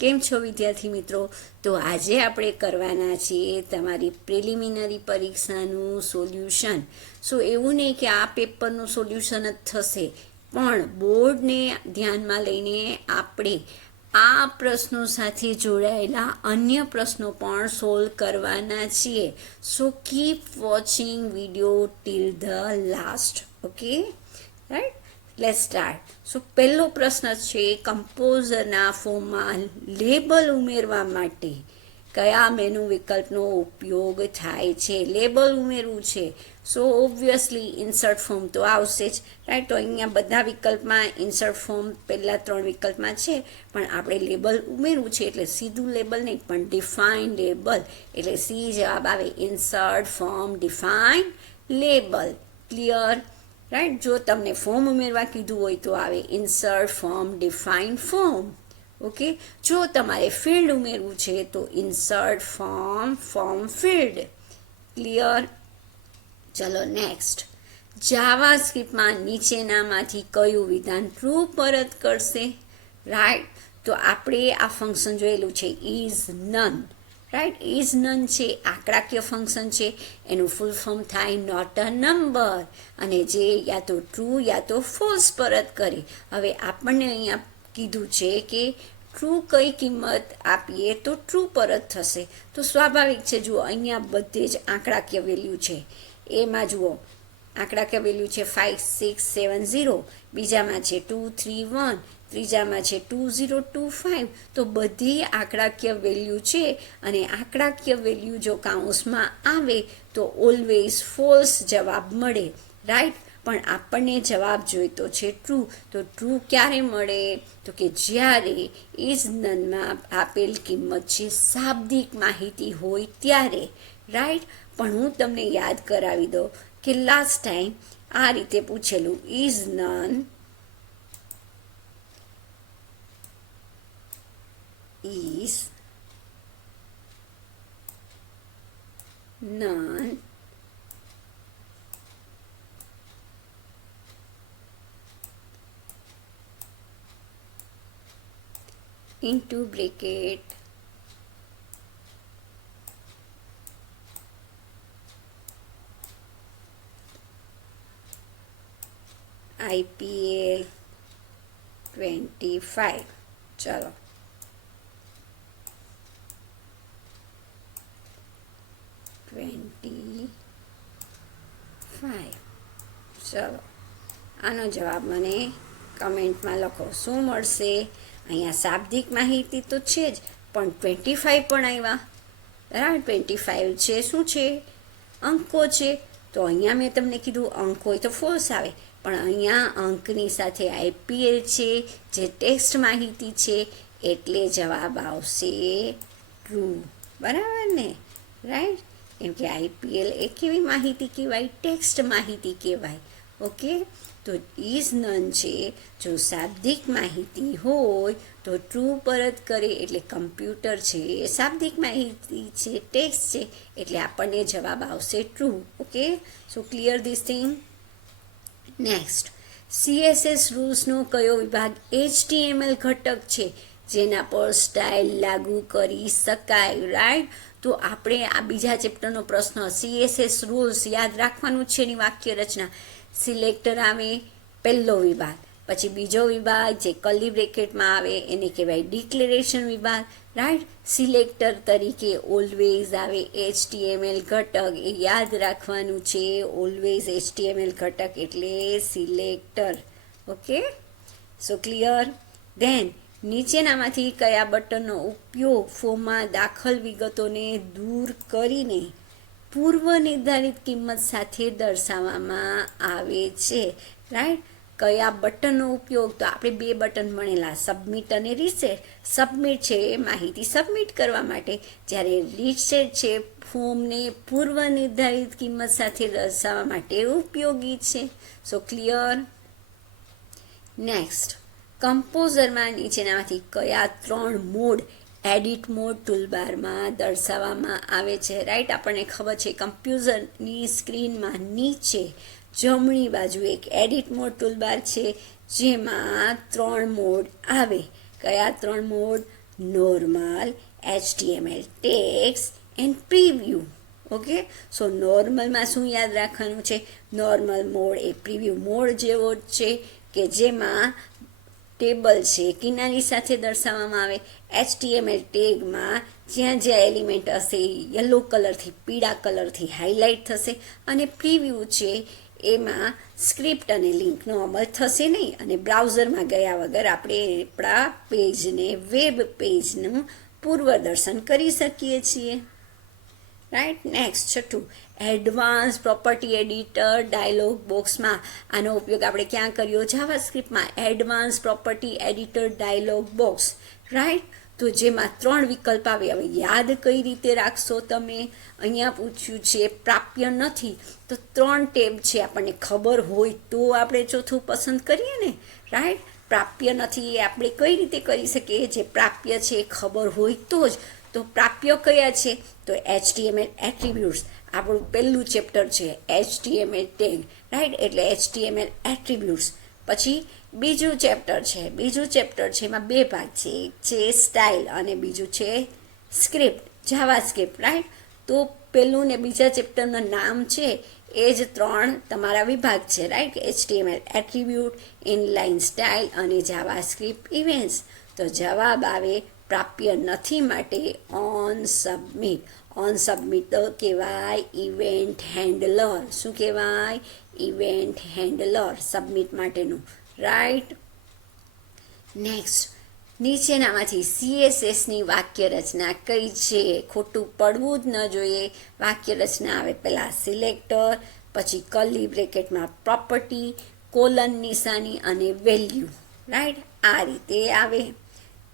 કેમ છો વિદ્યાર્થી મિત્રો? તો આજે આપણે કરવાના છીએ તમારી પ્રિલિમિનરી પરીક્ષાનું સોલ્યુશન. એવું નહીં કે આ પેપરનું સોલ્યુશન જ થશે, પણ બોર્ડને ધ્યાનમાં લઈને આપણે આ પ્રશ્નો સાથે જોડાયેલા અન્ય પ્રશ્નો પણ સોલ્વ કરવાના છીએ. સો keep watching video till the last. Okay, right, let's start. પહેલો પ્રશ્ન છે, કમ્પોઝરના ફોર્મમાં લેબલ ઉમેરવા માટે કયા મેનુ વિકલ્પનો ઉપયોગ થાય છે? લેબલ ઉમેરવું છે, ઓબ્વિયસલી ઇન્સર્ટ ફોર્મ તો આવશે જ, રાઈટ. તો અહીંયા બધા વિકલ્પમાં ઇન્સર્ટ ફોર્મ પહેલાં 3 વિકલ્પમાં છે, પણ આપણે લેબલ ઉમેરવું છે એટલે સીધું લેબલ નહીં પણ ડિફાઇન લેબલ, એટલે સી જવાબ આવે. Insert form define label. Clear, right. જો તમને ફોર્મ ઉમેરવા કીધું હોય તો આવે insert form define form. Okay, જો તમારે ફિલ્ડ ઉમેરવું છે તો ઇન્સર્ટ ફોર્મ ફિલ્ડ. ક્લિયર. ચલો નેક્સ્ટ. જાવાસ્ક્રિપ્ટમાં નીચેનામાંથી કયું વિધાન ટ્રુ પરત કરશે? રાઈટ. તો આપણે આ ફંક્શન જોયેલું છે is none, right. Is none છે આંકડાકીય ફંક્શન છે, એનું ફૂલ ફોર્મ થાય નોટ અ નંબર, અને જે યા તો ટ્રુ યા તો ફોલ્સ પરત કરે. હવે આપણને અહીંયા કીધું છે કે ટ્રુ કઈ કિંમત આપીએ તો ટ્રુ પરત થશે. તો સ્વાભાવિક છે, જુઓ અહીંયા બધે જ આંકડાકીય વેલ્યુ છે. એમાં જુઓ આંકડાકીય વેલ્યુ છે 5 6 7 0, બીજામાં છે 2 3 1, ત્રીજામાં છે 2 0 2 5. તો બધી આંકડાકીય વેલ્યુ છે, અને આંકડાકીય વેલ્યુ જો કાઉન્સમાં આવે તો ઓલવેઝ ફોલ્સ જવાબ મળે, રાઈટ. પણ આપણને જવાબ જોઈતો છે ટ્રુ. તો ટ્રુ ક્યારે મળે? તો કે જ્યારે ઇઝ નનમાં આપેલ કિંમત છે શાબ્દિક માહિતી હોય ત્યારે, રાઈટ. પણ હું તમને યાદ કરાવી દઉં કે લાસ્ટ ટાઈમ આ રીતે પૂછેલું, is none is none into bracket IPL 25. ચલો, ચલો આનો જવાબ મને કમેન્ટમાં લખો. શું મળશે? અહીંયા શાબ્દિક માહિતી તો છે જ, પણ 25 પણ આવ્યા, બરાબર. 25 છે, શું છે? અંકો છે. તો અહીંયા મેં તમને કીધું અંક હોય તો ફોલ્સ આવે, પણ અહીંયા અંકની સાથે IPL છે જે ટેક્સ્ટ માહિતી છે, એટલે જવાબ આવશે ટ્રુ. બરાબર ને, રાઈટ. કેમ કે IPL એ કેવી માહિતી કહેવાય? ટેક્સ્ટ માહિતી કહેવાય. ઓકે, તો ઇઝ નન છે, જો શાબ્દિક માહિતી હોય તો ટ્રુ પરત કરે, એટલે કમ્પ્યુટર છે એ શાબ્દિક માહિતી છે, ટેક્સ્ટ છે, એટલે આપણને જવાબ આવશે true. Okay, so clear this thing. Next, CSS રૂલ્સનો કયો વિભાગ HTML ઘટક છે જેના પર સ્ટાઇલ લાગુ કરી શકાય? રાઈટ. તો આપણે આ બીજા ચેપ્ટરનો પ્રશ્ન, CSS રૂલ્સ યાદ રાખવાનું છે. એની વાક્ય રચના, સિલેક્ટર આવે પહેલો વિભાગ, પછી બીજો વિભાગ જે કર્લી બ્રેકેટમાં આવે એને કહેવાય ડિક્લેરેશન વિભાગ, રાઈટ. સિલેક્ટર તરીકે ઓલવેઝ આવે HTML ઘટક, એ યાદ રાખવાનું છે. ઓલવેઝ HTML ઘટક એટલે સિલેક્ટર. ઓકે, સો ક્લિયર. ધેન નીચેનામાંથી કયા બટનનો ઉપયોગ ફોર્મમાં દાખલ વિગતોને દૂર કરીને પૂર્વ નિર્ધારિત કિંમત સાથે દર્શાવવામાં આવે છે? રાઈટ. કયા બટનનો ઉપયોગ? તો આપણે 2 બટન ભણેલા, સબમિટ અને રીસેટ. સબમિટ છે માહિતી સબમિટ કરવા માટે, જ્યારે રીસેટ છે ફોર્મને પૂર્વ નિર્ધારિત કિંમત સાથે દર્શાવવા માટે ઉપયોગી છે. સો ક્લિયર. નેક્સ્ટ, કમ્પોઝરમાં નીચેનામાંથી કયા 3 મોડ એડિટ મોડ ટૂલબારમાં દર્શાવવામાં આવે છે? રાઈટ. આપણને ખબર છે કમ્પ્યુટરની સ્ક્રીનમાં નીચે જમણી બાજુ એક એડિટ મોડ ટૂલબાર છે જેમાં 3 મોડ આવે. કયા 3 mode? normal, HTML text and preview. Okay, so નોર્મલમાં શું યાદ રાખવાનું છે? નોર્મલ મોડ એ પ્રિવ્યૂ મોડ જેવો જ છે કે જેમાં ટેબલ છે કિનારી સાથે દર્શાવવામાં આવે. HTML ટેગમાં જ્યાં જ્યાં એલિમેન્ટ હશે એ યલો કલરથી પીળા કલરથી હાઇલાઇટ થશે, અને પ્રિવ્યૂ છે એમાં સ્ક્રિપ્ટ અને લિંકનો અમલ થશે નહીં, અને બ્રાઉઝરમાં ગયા વગર આપણે આપણા પેજને વેબ પેજનું પૂર્વદર્શન કરી શકીએ છીએ. રાઈટ. નેક્સ્ટ, છઠ્ઠું, એડવાન્સ પ્રોપર્ટી એડિટર ડાયલોગ બોક્સમાં આનો ઉપયોગ આપણે ક્યાં કર્યો? જાવાસ્ક્રિપ્ટમાં. Advance property editor dialog box, right. તો જેમાં 3 વિકલ્પ આવે. હવે યાદ કઈ રીતે રાખશો તમે? અહીંયા પૂછ્યું છે પ્રાપ્ય નથી, તો 3 ટેબ છે, આપણને ખબર હોય તો આપણે ચોથું પસંદ કરીએ ને, રાઈટ. પ્રાપ્ય નથી એ આપણે કઈ રીતે કરી શકીએ? જે પ્રાપ્ય છે એ ખબર હોય તો જ. તો પ્રાપ્ય કયા છે? તો HTML એટ્રીબ્યુટ્સ, આપણું પહેલું ચેપ્ટર છે HTML ટેગ, રાઈટ. એટલે HTML એટ્રીબ્યુટ્સ. પછી બીજું ચેપ્ટર છે એમાં 2 ભાગ છે, એક છે સ્ટાઇલ અને બીજું છે સ્ક્રિપ્ટ, જાવાસ્ક્રિપ્ટ, રાઈટ. તો પહેલું ને બીજા ચેપ્ટરનું નામ છે એ જ 3 તમારા વિભાગ છે, right. HTML attribute, inline style અને જાવાસ્ક્રિપ્ટ ઇવેન્ટ્સ. તો જવાબ આવે પ્રાપ્ય નથી માટે ઓન સબમિટ. ઓન સબમિટ તો કહેવાય ઇવેન્ટ હેન્ડલર. શું કહેવાય? ઇવેન્ટ હેન્ડલર સબમિટ માટેનું, રાઈટ. નેક્સ્ટ, નીચેનામાંથી CSSની વાક્ય રચના કઈ છે? ખોટું પડવું જ ન જોઈએ. વાક્ય રચના આવે પહેલાં સિલેક્ટર, પછી કર્લી બ્રેકેટમાં પ્રોપર્ટી, કોલન નિશાની અને વેલ્યુ, રાઈટ. આ રીતે આવે.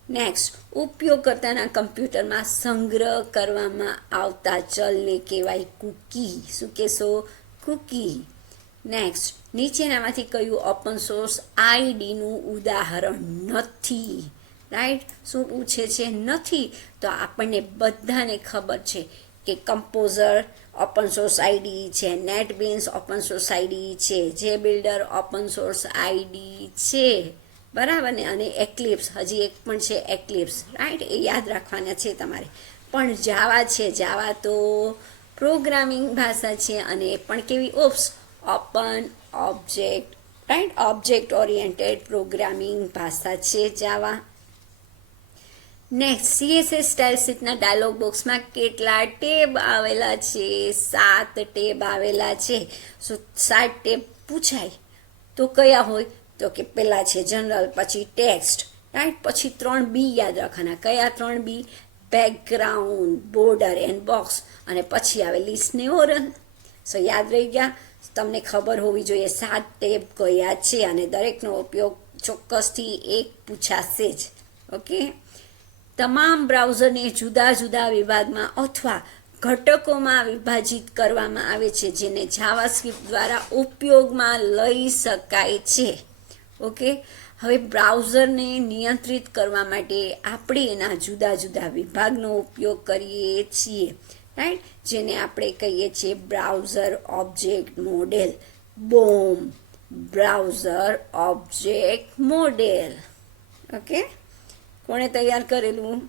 નેક્સ્ટ, ઉપયોગકર્તાના કમ્પ્યુટરમાં સંગ્રહ કરવામાં આવતા ચલને કહેવાય કૂકી. શું કહેશો? કૂકી. નેક્સ્ટ, નીચેનામાંથી કયું ઓપન સોર્સ આઈડીનું ઉદાહરણ નથી? રાઈટ. શું પૂછે છે? નથી. તો આપણને બધાને ખબર છે કે કમ્પોઝર ઓપન સોર્સ આઈડી છે, નેટબીન્સ ઓપન સોર્સ આઈડી છે, JBuilder ઓપન સોર્સ આઈડી છે, બરાબર ને. અને એક્લિપ્સ, હજી એક પણ છે એક્લિપ્સ, રાઈટ. એ યાદ રાખવાના છે તમારે. પણ જાવા છે, જાવા તો પ્રોગ્રામિંગ ભાષા છે, અને એ પણ કેવી? Open object, right. Object oriented programming ભાષા છે જાવા. નેક્સ્ટ, CSS સ્ટાઇલ શીટના ડાયલોગ બોક્સમાં કેટલા ટેબ આવેલા છે? 7 ટેબ આવેલા છે. સો 7 ટેબ પૂછાય તો કયા હોય? તો કે પહેલા છે જનરલ, પછી ટેક્સ્ટ, રાઈટ. પછી 3 B યાદ રાખવાના. કયા 3 B? Background, border and box, અને પછી આવે લિસ્ટ ને ઓરલ. સો યાદ રહી ગયા? તમને ખબર હોવી જોઈએ 7 ટેબ કયા છે, અને દરેકનો ઉપયોગ ચોક્કસથી એક પૂછાશે જ. ઓકે. તમામ બ્રાઉઝરને જુદા જુદા વિભાગમાં અથવા ઘટકોમાં વિભાજિત કરવામાં આવે છે, જેને જાવાસ્ક્રિપ્ટ દ્વારા ઉપયોગમાં લઈ શકાય છે. ઓકે. હવે બ્રાઉઝરને નિયંત્રિત કરવા માટે આપણે એના જુદા જુદા વિભાગનો ઉપયોગ કરીએ છીએ, રાઈટ. જેને આપણે કહીએ છીએ browser object model, BOM. Browser object model. Okay. કોણે તૈયાર કરેલું?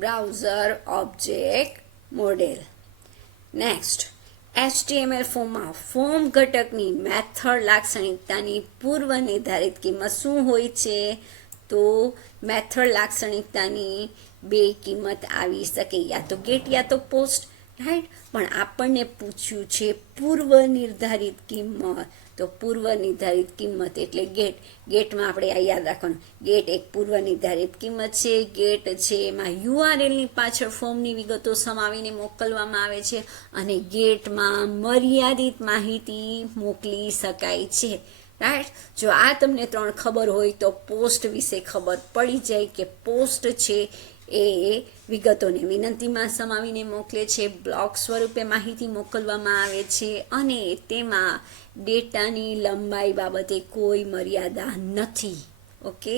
Browser object model. Next, HTML ફોર્મમાં ફોર્મ ઘટકની મેથડ લાક્ષણિકતાની પૂર્વ નિર્ધારિત કિંમત શું હોય છે? તો મેથડ લાક્ષણિકતાની 2 કિંમત આવી શકે, યા તો ગેટ યા તો પોસ્ટ, રાઈટ. પણ આપણને પૂછ્યું છે પૂર્વ નિર્ધારિત કિંમત. તો પૂર્વ નિર્ધારિત કિંમત એટલે ગેટ. ગેટમાં આપણે આ યાદ રાખવાનું, ગેટ એક પૂર્વ નિર્ધારિત કિંમત છે. ગેટ છે એમાં URLની પાછળ ફોર્મની વિગતો સમાવીને મોકલવામાં આવે છે, અને ગેટમાં મર્યાદિત માહિતી મોકલી શકાય છે, રાઈટ. જો આ તમને 3 ખબર હોય તો પોસ્ટ વિશે ખબર પડી જાય કે પોસ્ટ છે એ વિગતોને વિનંતીમાં સમાવીને મોકલે છે, બ્લોક સ્વરૂપે માહિતી મોકલવામાં આવે છે, અને તેમાં ડેટાની લંબાઈ બાબતે કોઈ મર્યાદા નથી. ઓકે.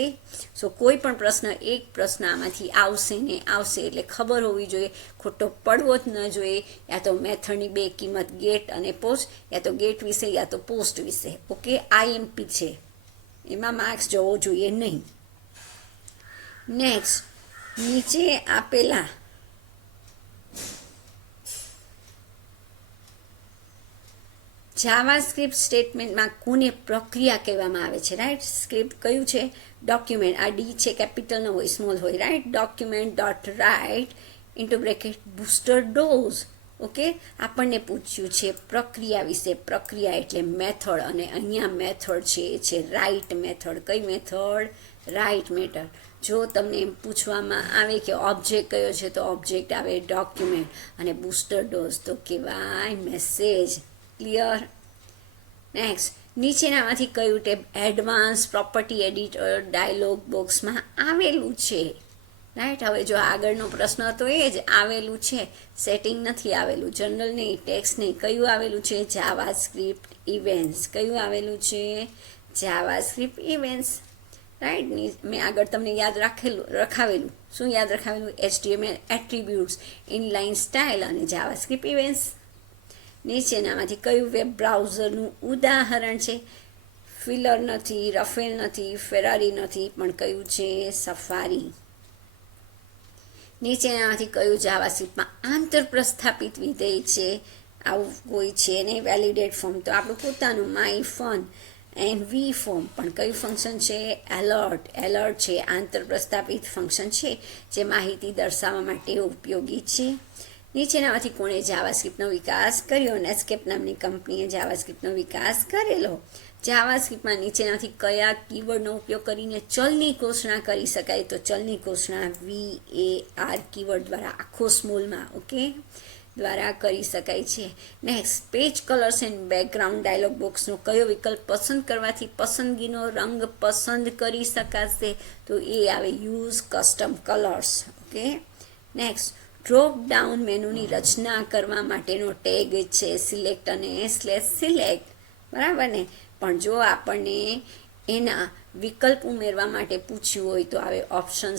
સો કોઈ પણ પ્રશ્ન, એક પ્રશ્ન આમાંથી આવશે ને આવશે, એટલે ખબર હોવી જોઈએ, ખોટો પડવો જ ન જોઈએ. યા તો મેથડની 2 કિંમત ગેટ અને પોસ્ટ, યા તો ગેટ વિશે યા તો પોસ્ટ વિશે. ઓકે. IMP છે, એમાં માર્ક્સ જવો જોઈએ નહીં. નેક્સ્ટ, નીચે આપેલા જાવાસ્ક્રિપ્ટ સ્ટેટમેન્ટમાં કોને પ્રક્રિયા કહેવામાં આવે છે, રાઈટ? સ્ક્રિપ્ટ કયું છે? ડોક્યુમેન્ટ. આ ડી છે, કેપિટલ ન હોય, સ્મોલ હોય, right? Document dot write into bracket booster dose. Okay, આપણને પૂછ્યું છે પ્રક્રિયા વિશે. પ્રક્રિયા એટલે મેથડ, અને અહીંયા મેથડ છે એ છે રાઇટ મેથડ. કઈ મેથડ? Right method. જો તમને એમ પૂછવામાં આવે કે ઓબ્જેક્ટ કયો છે, તો ઓબ્જેક્ટ આવે ડોક્યુમેન્ટ, અને બૂસ્ટર ડોઝ તો કહેવાય મેસેજ. ક્લિયર? નેક્સ્ટ, નીચેનામાંથી કયું tab advance property editor dialog બોક્સમાં આવેલું છે, રાઈટ? હવે જો આગળનો પ્રશ્ન તો એ જ આવેલું છે, સેટિંગ નથી આવેલું, જનરલ નહીં, ટેક્સ્ટ નહીં. કયું આવેલું છે? JavaScript events. કયું આવેલું છે? JavaScript events, right? મેં આગળ તમને યાદ રખાવેલું. શું યાદ રખાવેલું? HTML એટ્રીબ્યુટ્સ, ઇનલાઇન સ્ટાઇલ અને જાવાસ્ક્રિપ્ટ ઇવેન્ટ્સ. નીચેનામાંથી કયું વેબ બ્રાઉઝરનું ઉદાહરણ છે? ફિલર નથી, રફેલ નથી, ફેરારી નથી, પણ કયું છે? સફારી. નીચેનામાંથી કયું જાવાસ્ક્રિપ્ટમાં આંતરપ્રસ્થાપિત વિધેય છે? આવું કોઈ છે નહીં. વેલિડેટ ફોર્મ તો આપણું પોતાનું my fun and we form, પણ કયું ફંક્શન છે? એલર્ટ. એલર્ટ છે આંતરપ્રસ્થાપિત ફંક્શન છે, જે માહિતી દર્શાવવા માટે ઉપયોગી છે. નીચેનામાંથી કોણે જાવાસ્ક્રિપ્ટનો વિકાસ કર્યો? નેટસ્કેપ નામની કંપનીએ જાવાસ્ક્રિપ્ટનો વિકાસ કરેલો. જાવાસ્ક્રિપ્ટમાં નીચેનામાંથી કયા કીવર્ડનો ઉપયોગ કરીને ચલની ઘોષણા કરી શકાય? તો ચલની ઘોષણા VAR કીવર્ડ દ્વારા, આખો સ્મોલમાં, ઓકે, દ્વારા કરી શકાય છે. Next, page colours and background dialog બોક્સનો કયો વિકલ્પ પસંદ કરવાથી પસંદગીનો રંગ પસંદ કરી શકાશે? તો એ આવે use custom colours. Okay. Next, drop down મેનુની રચના કરવા માટેનો ટેગ છે સિલેક્ટ અને /સિલેક્ટ, બરાબર ને? પણ જો આપણને એના વિકલ્પ ઉમેરવા માટે પૂછ્યું હોય તો આવે ઓપ્શન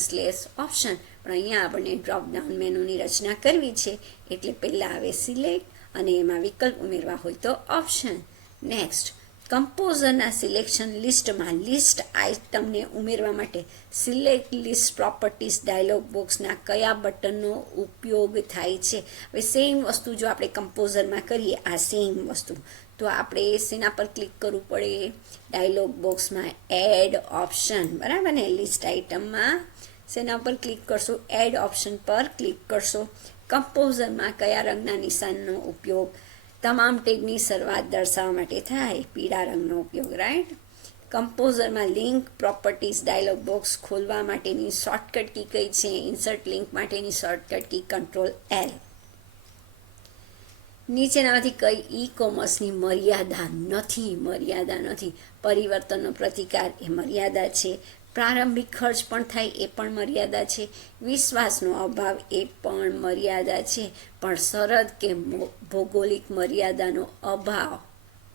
/ઓપ્શન. પણ અહીંયા આપણને ડ્રોપ ડાઉન મેનુની રચના કરવી છે, એટલે પહેલાં આવે સિલેક્ટ, અને એમાં વિકલ્પ ઉમેરવા હોય તો ઓપ્શન. નેક્સ્ટ, કમ્પોઝરના સિલેક્શન લિસ્ટમાં લિસ્ટ આઇટમને ઉમેરવા માટે સિલેક્ટ લિસ્ટ પ્રોપર્ટીઝ ડાયલોગ બોક્સના કયા બટનનો ઉપયોગ થાય છે? હવે સેમ વસ્તુ જો આપણે કમ્પોઝરમાં કરીએ, આ સેમ વસ્તુ, તો આપણે શેના પર ક્લિક કરવું પડે? ડાયલોગ બોક્સમાં એડ ઓપ્શન, બરાબર ને? લિસ્ટ આઇટમમાં શેના પર ક્લિક કરશો? એડ ઓપ્શન પર ક્લિક કરશો. કમ્પોઝરમાં કયા રંગના નિશાનનો ઉપયોગ તમામ ટેગની શરૂઆત દર્શાવવા માટે થાય? પીળા રંગનો ઉપયોગ, રાઈટ? કમ્પોઝરમાં લિંક પ્રોપર્ટીઝ ડાયલોગ બોક્સ ખોલવા માટેની શોર્ટકટ કી કઈ છે? ઇન્સર્ટ લિંક માટેની શોર્ટકટ કી Ctrl+L. નીચેનામાંથી કઈ ઈ કોમર્સની મર્યાદા નથી? પરિવર્તનનો પ્રતિકાર એ મર્યાદા છે. પ્રારંભિક ખર્ચ પણ થાય એ પણ મર્યાદા છે. વિશ્વાસનો અભાવ એ પણ મર્યાદા છે. પણ શરત કે ભૌગોલિક મર્યાદાનો અભાવ,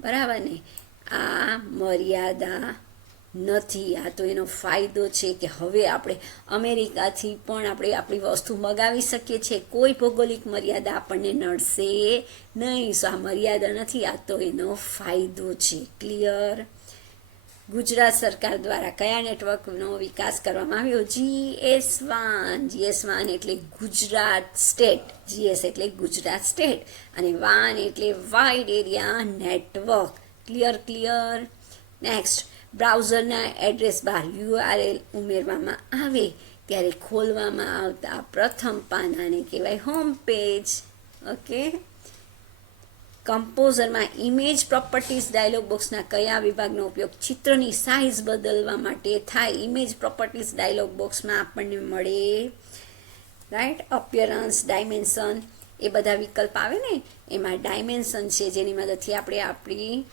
બરાબર ને? આ મર્યાદા નથી. આ તો એનો ફાયદો છે કે હવે આપણે અમેરિકાથી પણ આપણે આપણી વસ્તુ મગાવી શકીએ છીએ, કોઈ ભૌગોલિક મર્યાદા આપણને નડશે નહીં. સો આ મર્યાદા નથી, આ તો એનો ફાયદો છે. ક્લિયર? ગુજરાત સરકાર દ્વારા કયા નેટવર્કનો વિકાસ કરવામાં આવ્યો? GS1 એટલે ગુજરાત સ્ટેટ, GS એટલે ગુજરાત સ્ટેટ, અને વાન એટલે wide area network. Clear? Next, બ્રાઉઝરના એડ્રેસ બાર URL ઉમેરવામાં આવે ત્યારે ખોલવામાં આવતા પ્રથમ પાનાને કહેવાય હોમ પેજ. ઓકે. કમ્પોઝરમાં ઇમેજ પ્રોપર્ટીઝ ડાયલોગ બોક્સના કયા વિભાગનો ઉપયોગ ચિત્રની સાઇઝ બદલવા માટે થાય? ઇમેજ પ્રોપર્ટીઝ ડાયલોગ બોક્સમાં આપણને મળે, રાઈટ, અપિયરન્સ, ડાયમેન્શન, એ બધા વિકલ્પ આવે ને, એમાં ડાયમેન્શન છે જેની મદદથી આપણે આપણી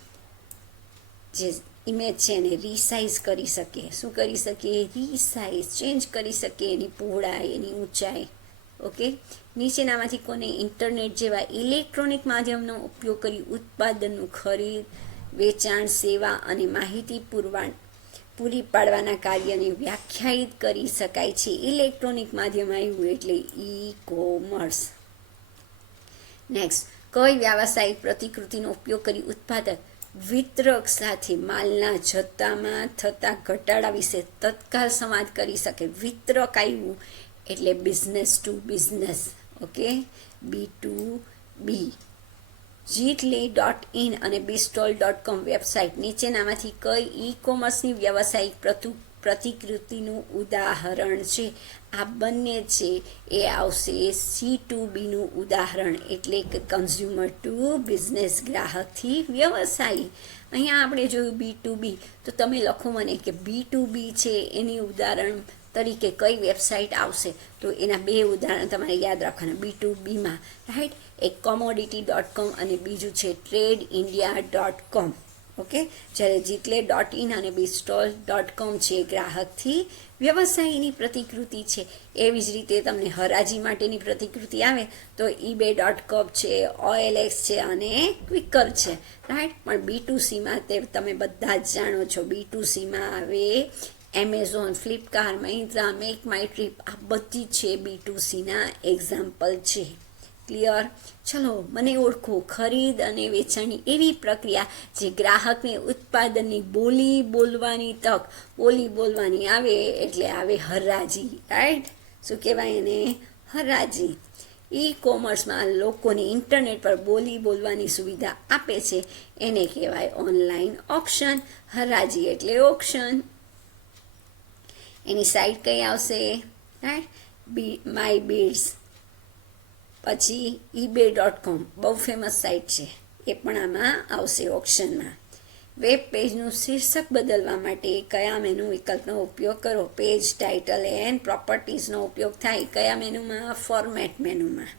જે ઇમેજ છે એને રીસાઇઝ કરી શકીએ. શું કરી શકીએ? રીસાઇઝ, ચેન્જ કરી શકીએ એની પહોળાઈ, એની ઊંચાઈ. ઓકે. નીચેનામાંથી કોને ઇન્ટરનેટ જેવા ઇલેક્ટ્રોનિક માધ્યમનો ઉપયોગ કરી ઉત્પાદનનું ખરીદ, વેચાણ, સેવા અને માહિતી પૂરી પાડવાના કાર્યને વ્યાખ્યાયિત કરી શકાય છે? ઇલેક્ટ્રોનિક માધ્યમ આવ્યું એટલે ઈ કોમર્સ. નેક્સ્ટ, કઈ વ્યાવસાયિક પ્રતિકૃતિનો ઉપયોગ કરી ઉત્પાદક વિતરક સાથે માલના જથ્થામાં થતા ઘટાડા વિશે તત્કાલ સંવાદ કરી શકે. વિતરક આવ્યું એટલે business to business, okay, B2B. Jitli.in અને bistol.com વેબસાઇટ નીચેનામાંથી કઈ ઈ કોમર્સની વ્યવસાયિક પ્રતિકૃતિનું ઉદાહરણ છે? આ બંને છે એ આવશે C2Bનું ઉદાહરણ, એટલે કે કન્ઝ્યુમર ટુ બિઝનેસ, ગ્રાહકથી વ્યવસાયી. અહીંયા આપણે જોયું B2B, તો તમે લખો મને કે B2B છે એની ઉદાહરણ તરીકે કઈ વેબસાઇટ આવશે? તો એના બે ઉદાહરણ તમારે યાદ રાખવાના B2Bમાં, રાઈટ, એક commodity.com અને બીજું છે tradeindia.com, ઓકે. જ્યારે Jitli.in અને bistol.com છે ગ્રાહકથી વ્યવસાયની પ્રતિકૃતિ છે. એવી જ રીતે તમને હરાજી માટેની પ્રતિકૃતિ આવે તો ebay.com છે, OLX છે અને ક્વિકર છે, રાઈટ. પણ B2Cમાં તે તમે બધા જ જાણો છો, B2Cમાં આવે Amazon, Flipkart, Mahindra, make my trip, આ બધી છે B2Cના એક્ઝામ્પલ છે. ક્લિયર? ચલો, મને ઓળખો. ખરીદ અને વેચાણની એવી પ્રક્રિયા જે ગ્રાહકને ઉત્પાદનની બોલી બોલવાની તક, બોલી બોલવાની આવે એટલે આવે હરાજી, રાઈટ. શું કહેવાય એને? હરાજી. ઈ કોમર્સમાં લોકોને ઇન્ટરનેટ પર બોલી બોલવાની સુવિધા આપે છે એને કહેવાય ઓનલાઈન ઓક્શન. હરાજી એટલે ઓક્શન. એની સાઇટ કઈ આવશે? Right, my bids. પછી ebay.com બહુ ફેમસ સાઇટ છે, એ પણ આમાં આવશે ઓપ્શનમાં. વેબ પેજનું શીર્ષક બદલવા માટે કયા મેનુ વિકલ્પનો ઉપયોગ કરો? પેજ ટાઇટલ એન્ડ પ્રોપર્ટીઝનો ઉપયોગ થાય કયા મેનુમાં? ફોર્મેટ મેનુમાં.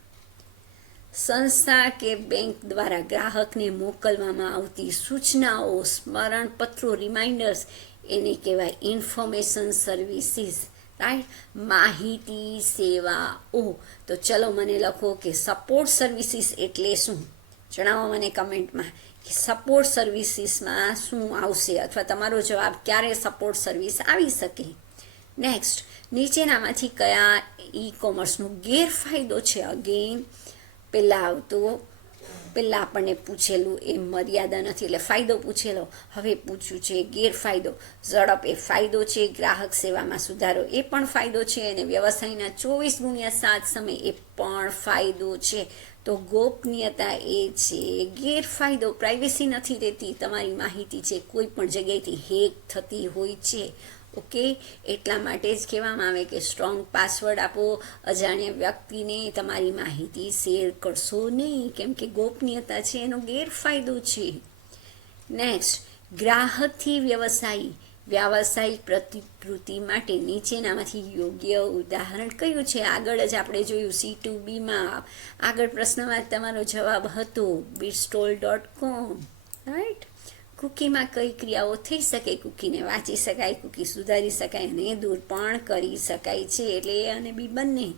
સંસ્થા કે બેંક દ્વારા ગ્રાહકને મોકલવામાં આવતી સૂચનાઓ, સ્મરણપત્રો, રિમાઇન્ડર્સ, એને કહેવાય ઇન્ફોર્મેશન સર્વિસીસ, રાઈટ, માહિતી સેવાઓ. તો ચલો મને લખો કે સપોર્ટ સર્વિસીસ એટલે શું? જણાવો મને કમેન્ટમાં કે સપોર્ટ સર્વિસીસમાં શું આવશે, અથવા તમારો જવાબ ક્યારે સપોર્ટ સર્વિસ આવી શકે. નેક્સ્ટ, નીચેનામાંથી કયા ઈ કોમર્સનો ગેરફાયદો છે? અગેન પહેલાં આપણને પૂછેલું એ મર્યાદા નથી એટલે ફાયદો પૂછેલો, હવે પૂછ્યું છે ગેરફાયદો. ઝડપ એ ફાયદો છે, ગ્રાહક સેવામાં સુધારો એ પણ ફાયદો છે, અને વ્યવસાયના 24/7 સમય એ પણ ફાયદો છે. તો ગોપનીયતા એ છે ગેરફાયદો. પ્રાઇવેસી નથી રહેતી, તમારી માહિતી છે કોઈ પણ જગ્યાએથી હેક થતી હોય છે, ઓકે. એટલા માટે જ કહેવામાં આવે કે સ્ટ્રોંગ પાસવર્ડ આપો, અજાણ્યા વ્યક્તિને તમારી માહિતી શેર કરશો નહીં, કેમ કે ગોપનીયતા છે એનો ગેરફાયદો છે. નેક્સ્ટ, ગ્રાહકથી વ્યાવસાયિક પ્રતિકૃતિ માટે નીચેનામાંથી યોગ્ય ઉદાહરણ કયું છે? આગળ જ આપણે જોયું C2Bમાં. આગળ પ્રશ્નમાં તમારો જવાબ હતો bistol.com, રાઈટ. કૂકીમાં કઈ ક્રિયાઓ થઈ શકે? કૂકીને વાંચી શકાય, કૂકી સુધારી શકાય અને દૂર પણ કરી શકાય છે, એટલે એ અને બી બંને.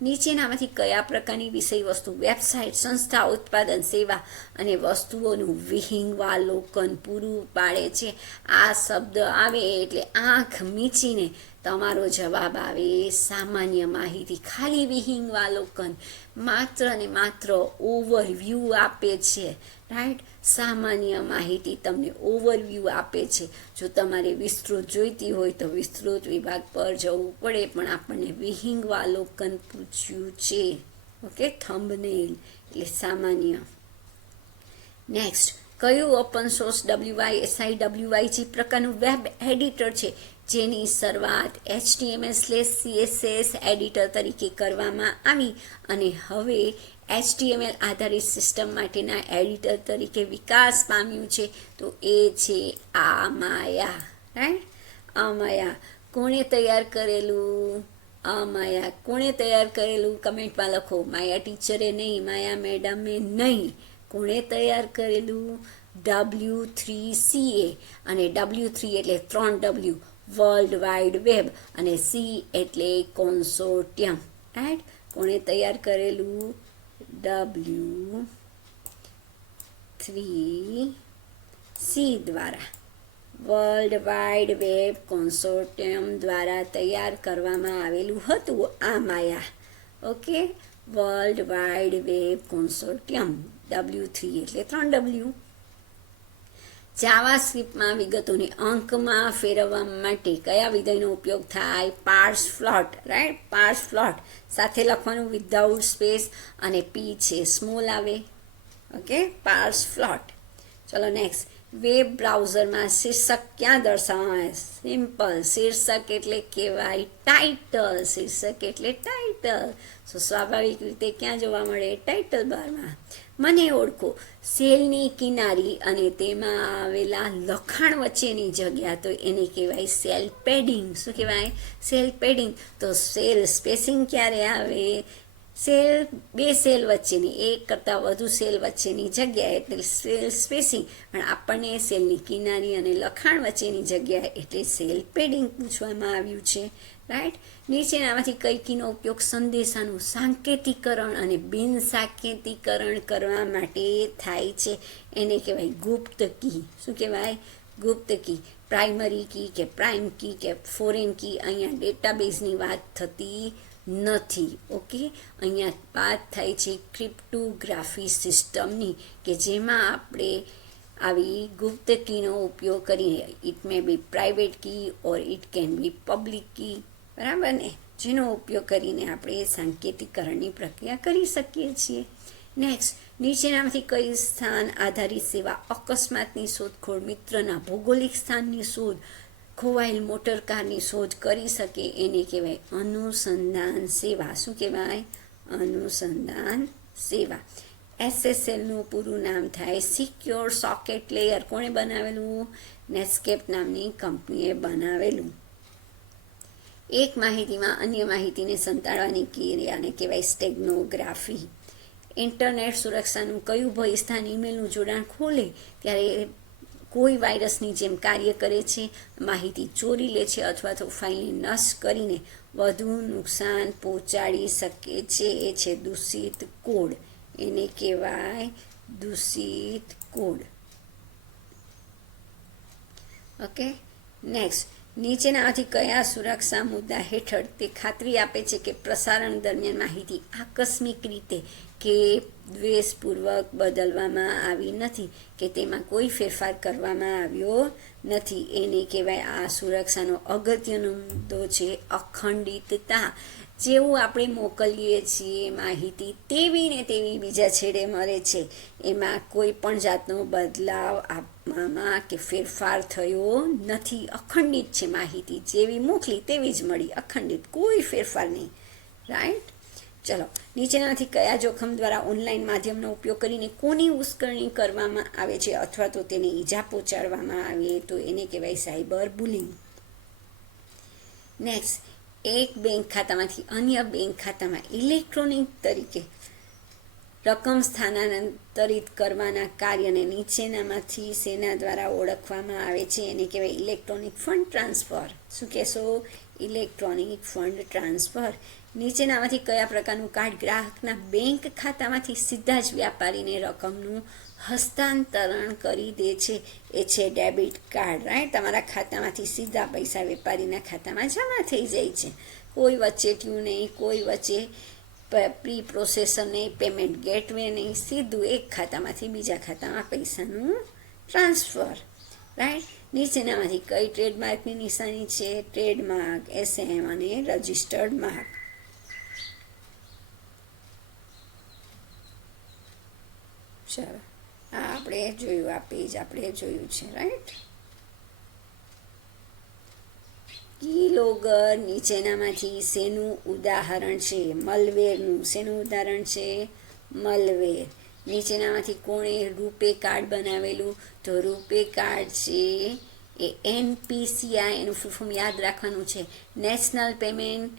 નીચેનામાંથી કયા પ્રકારની વિષય વસ્તુ વેબસાઇટ, સંસ્થા, ઉત્પાદન, સેવા અને વસ્તુઓનું વિહંગાવલોકન પૂરું પાડે છે? આ શબ્દ આવે એટલે આંખ મીચીને તમારો જવાબ આવે સામાન્ય માહિતી. ખાલી વિહંગાવલોકન, માત્ર ને માત્ર ઓવરવ્યૂ આપે છે, રાઈટ. સામાન્ય માહિતી તમને ઓવરવ્યૂ આપે છે. જો તમારે વિસ્તૃત જોઈતી હોય તો વિસ્તૃત વિભાગ પર જવું પડે, પણ આપણને વિહંગાવલોકન પૂછ્યું છે, ઓકે. થંબનેલ એટલે સામાન્ય. નેક્સ્ટ, કયું ઓપન સોર્સ WYSIWYG પ્રકારનું વેબ એડિટર છે જેની શરૂઆત HTML/CSS એડિટર તરીકે કરવામાં આવી અને હવે HTML આધારિત સિસ્ટમ માટેના એડિટર તરીકે વિકાસ પામ્યું છે? તો એ છે આમાયા, રાઈટ. આમાયા કોણે તૈયાર કરેલું? આમાયા કોણે તૈયાર કરેલું? કમેન્ટમાં લખો. માયા ટીચરે નહીં, માયા મેડમે નહીં. કોણે તૈયાર કરેલું? W3CA. અને W3 એટલે 3W, વર્લ્ડ વાઇડ વેબ, અને C એટલે કોન્સોર્ટિયમ, રાઈટ. કોણે તૈયાર કરેલું? W3C દ્વારા, વર્લ્ડ વાઇડ વેબ કોન્સોર્ટિયમ દ્વારા તૈયાર કરવામાં આવેલું હતું આ માયા, okay. World wide web consortium, W3 એટલે 3W. જાવાસ્ક્રિપ્ટમાં વિગતોને અંકમાં ફેરવવા માટે કયા વિધેયનો ઉપયોગ થાય? પાર્સ ફ્લોટ, રાઈટ? પાર્સ ફ્લોટ સાથે લખવાનું વિધાઉટ સ્પેસ અને પી છે સ્મોલ આવે. Okay, પાર્સ float. ચલો નેક્સ્ટ. વેબ બ્રાઉઝરમાં શીર્ષક ક્યાં દર્શાવવામાં આવે? સિમ્પલ. શીર્ષક એટલે કહેવાય ટાઇટલ. શીર્ષક એટલે ટાઇટલ. સો સ્વાભાવિક રીતે ક્યાં જોવા મળે? ટાઇટલ બારમાં. મને ઓળખો. સેલની કિનારી અને તેમાં આવેલા લખાણ વચ્ચેની જગ્યા, તો એને કહેવાય સેલ પેડિંગ. શું કહેવાય? Cell padding. તો સેલ સ્પેસિંગ ક્યારે આવે? સેલ, બે સેલ વચ્ચેની, એક કરતાં વધુ સેલ વચ્ચેની જગ્યા એટલે સેલ સ્પેસિંગ. પણ આપણને સેલની કિનારી અને લખાણ વચ્ચેની જગ્યા એટલે સેલ પેડિંગ પૂછવામાં આવ્યું છે, રાઈટ? નીચેનામાંથી કઈ કીનો ઉપયોગ સંદેશાનું સાંકેતિકરણ અને બિન સાંકેતિકરણ કરવા માટે થાય છે? એને કહેવાય ગુપ્ત કી. શું કહેવાય? ગુપ્ત કી. પ્રાઇમરી કી કે પ્રાઇમ કી કે ફોરેન કી, અહીંયા ડેટાબેઝની વાત થતી નથી. ઓકે, અહીંયા વાત થાય છે ક્રિપ્ટોગ્રાફી સિસ્ટમની, કે જેમાં આપણે આવી ગુપ્ત કીનો ઉપયોગ કરીને, it may be private key or it can be public key, બરાબર ને? જેનો ઉપયોગ કરીને આપણે સાંકેતિકરણની પ્રક્રિયા કરી શકીએ છીએ. નેક્સ્ટ. નીચેનામાંથી કઈ સ્થાન આધારિત સેવા અકસ્માતની શોધખોળ, મિત્રના ભૌગોલિક સ્થાનની શોધ, ખોવાયેલ મોટરકારની શોધ કરી શકે? એને કહેવાય અનુસંધાન સેવા. શું કહેવાય? અનુસંધાન સેવા. SSLનું પૂરું નામ થાય સિક્યોર સોકેટ લેયર. કોણે બનાવેલું? નેટસ્કેપ નામની કંપનીએ બનાવેલું. એક માહિતીમાં અન્ય માહિતીને સંતાડવાની ક્રિયાને કહેવાય સ્ટેગનોગ્રાફી. ઇન્ટરનેટ સુરક્ષાનું કયું ભયસ્થાન ઈમેલનું જોડાણ ખોલે ત્યારે કોઈ વાયરસની જેમ કાર્ય કરે છે? માહિતી ચોરી લે છે અથવા તો ફાઇલને નષ્ટ કરીને વધુ નુકસાન પહોંચાડી શકે છે. એ છે દૂષિત કોડ. એને કહેવાય દૂષિત કોડ. Okay, next. નીચેનામાંથી કયા સુરક્ષા મુદ્દા હેઠળ તે ખાતરી આપે છે કે પ્રસારણ દરમિયાન માહિતી આકસ્મિક રીતે કે દ્વેષપૂર્વક બદલવામાં આવી નથી, કે તેમાં કોઈ ફેરફાર કરવામાં આવ્યો નથી? એને કહેવાય, આ સુરક્ષાનો અગત્યનો મુદ્દો છે અખંડિતતા. જેવું આપણે મોકલીએ છીએ માહિતી, તેવી ને તેવી બીજા છેડે મળે છે. એમાં કોઈ પણ જાતનો બદલાવ આપવામાં કે ફેરફાર થયો નથી. અખંડિત છે માહિતી, જેવી મોકલી તેવી જ મળી, અખંડિત, કોઈ ફેરફાર નહીં, રાઈટ? ચલો, નીચેનાથી કયા જોખમ દ્વારા ઓનલાઈન માધ્યમનો ઉપયોગ કરીને કોની ઉશ્કેરણી કરવામાં આવે છે અથવા તો તેને ઈજા પહોંચાડવામાં આવે? તો એને કહેવાય સાયબર બુલિંગ. નેક્સ્ટ. એક બેંક ખાતામાંથી અન્ય બેંક ખાતામાં ઇલેક્ટ્રોનિક તરીકે રકમ સ્થાનાંતરિત કરવાના કાર્યને નીચેનામાંથી શેના દ્વારા ઓળખવામાં આવે છે? એને કહેવાય ઇલેક્ટ્રોનિક ફંડ ટ્રાન્સફર. શું કહેશો? Electronic fund transfer. નીચેનામાંથી કયા પ્રકારનું કાર્ડ ગ્રાહકના બેંક ખાતામાંથી સીધા જ વ્યાપારીને રકમનું હસ્તાંતરણ કરી દે છે? એ છે ડેબિટ કાર્ડ, રાઈટ? તમારા ખાતામાંથી સીધા પૈસા વેપારીના ખાતામાં જમા થઈ જાય છે. કોઈ વચ્ચે ટ્યુ નહીં, કોઈ વચ્ચે પ્રી પ્રોસેસર નહીં, પેમેન્ટ ગેટવે નહીં, સીધું એક ખાતામાંથી બીજા ખાતામાં પૈસાનું ટ્રાન્સફર, રાઈટ? નીચેનામાંથી કઈ ટ્રેડમાર્કની નિશાની છે? ટ્રેડમાર્ક, SM અને રજિસ્ટર્ડ માર્ક. ચાલો, આ આપણે જોયું, આ પેજ આપણે જોયું છે, રાઈટ? કીલોગર નીચેનામાંથી શેનું ઉદાહરણ છે? મલવેરનું. શેનું ઉદાહરણ છે? મલવેર. નીચેનામાંથી કોણે રૂપે કાર્ડ બનાવેલું? તો રૂપે કાર્ડ છે એ NPCI, એનું ફૂલ ફોર્મ યાદ રાખવાનું છે, national payment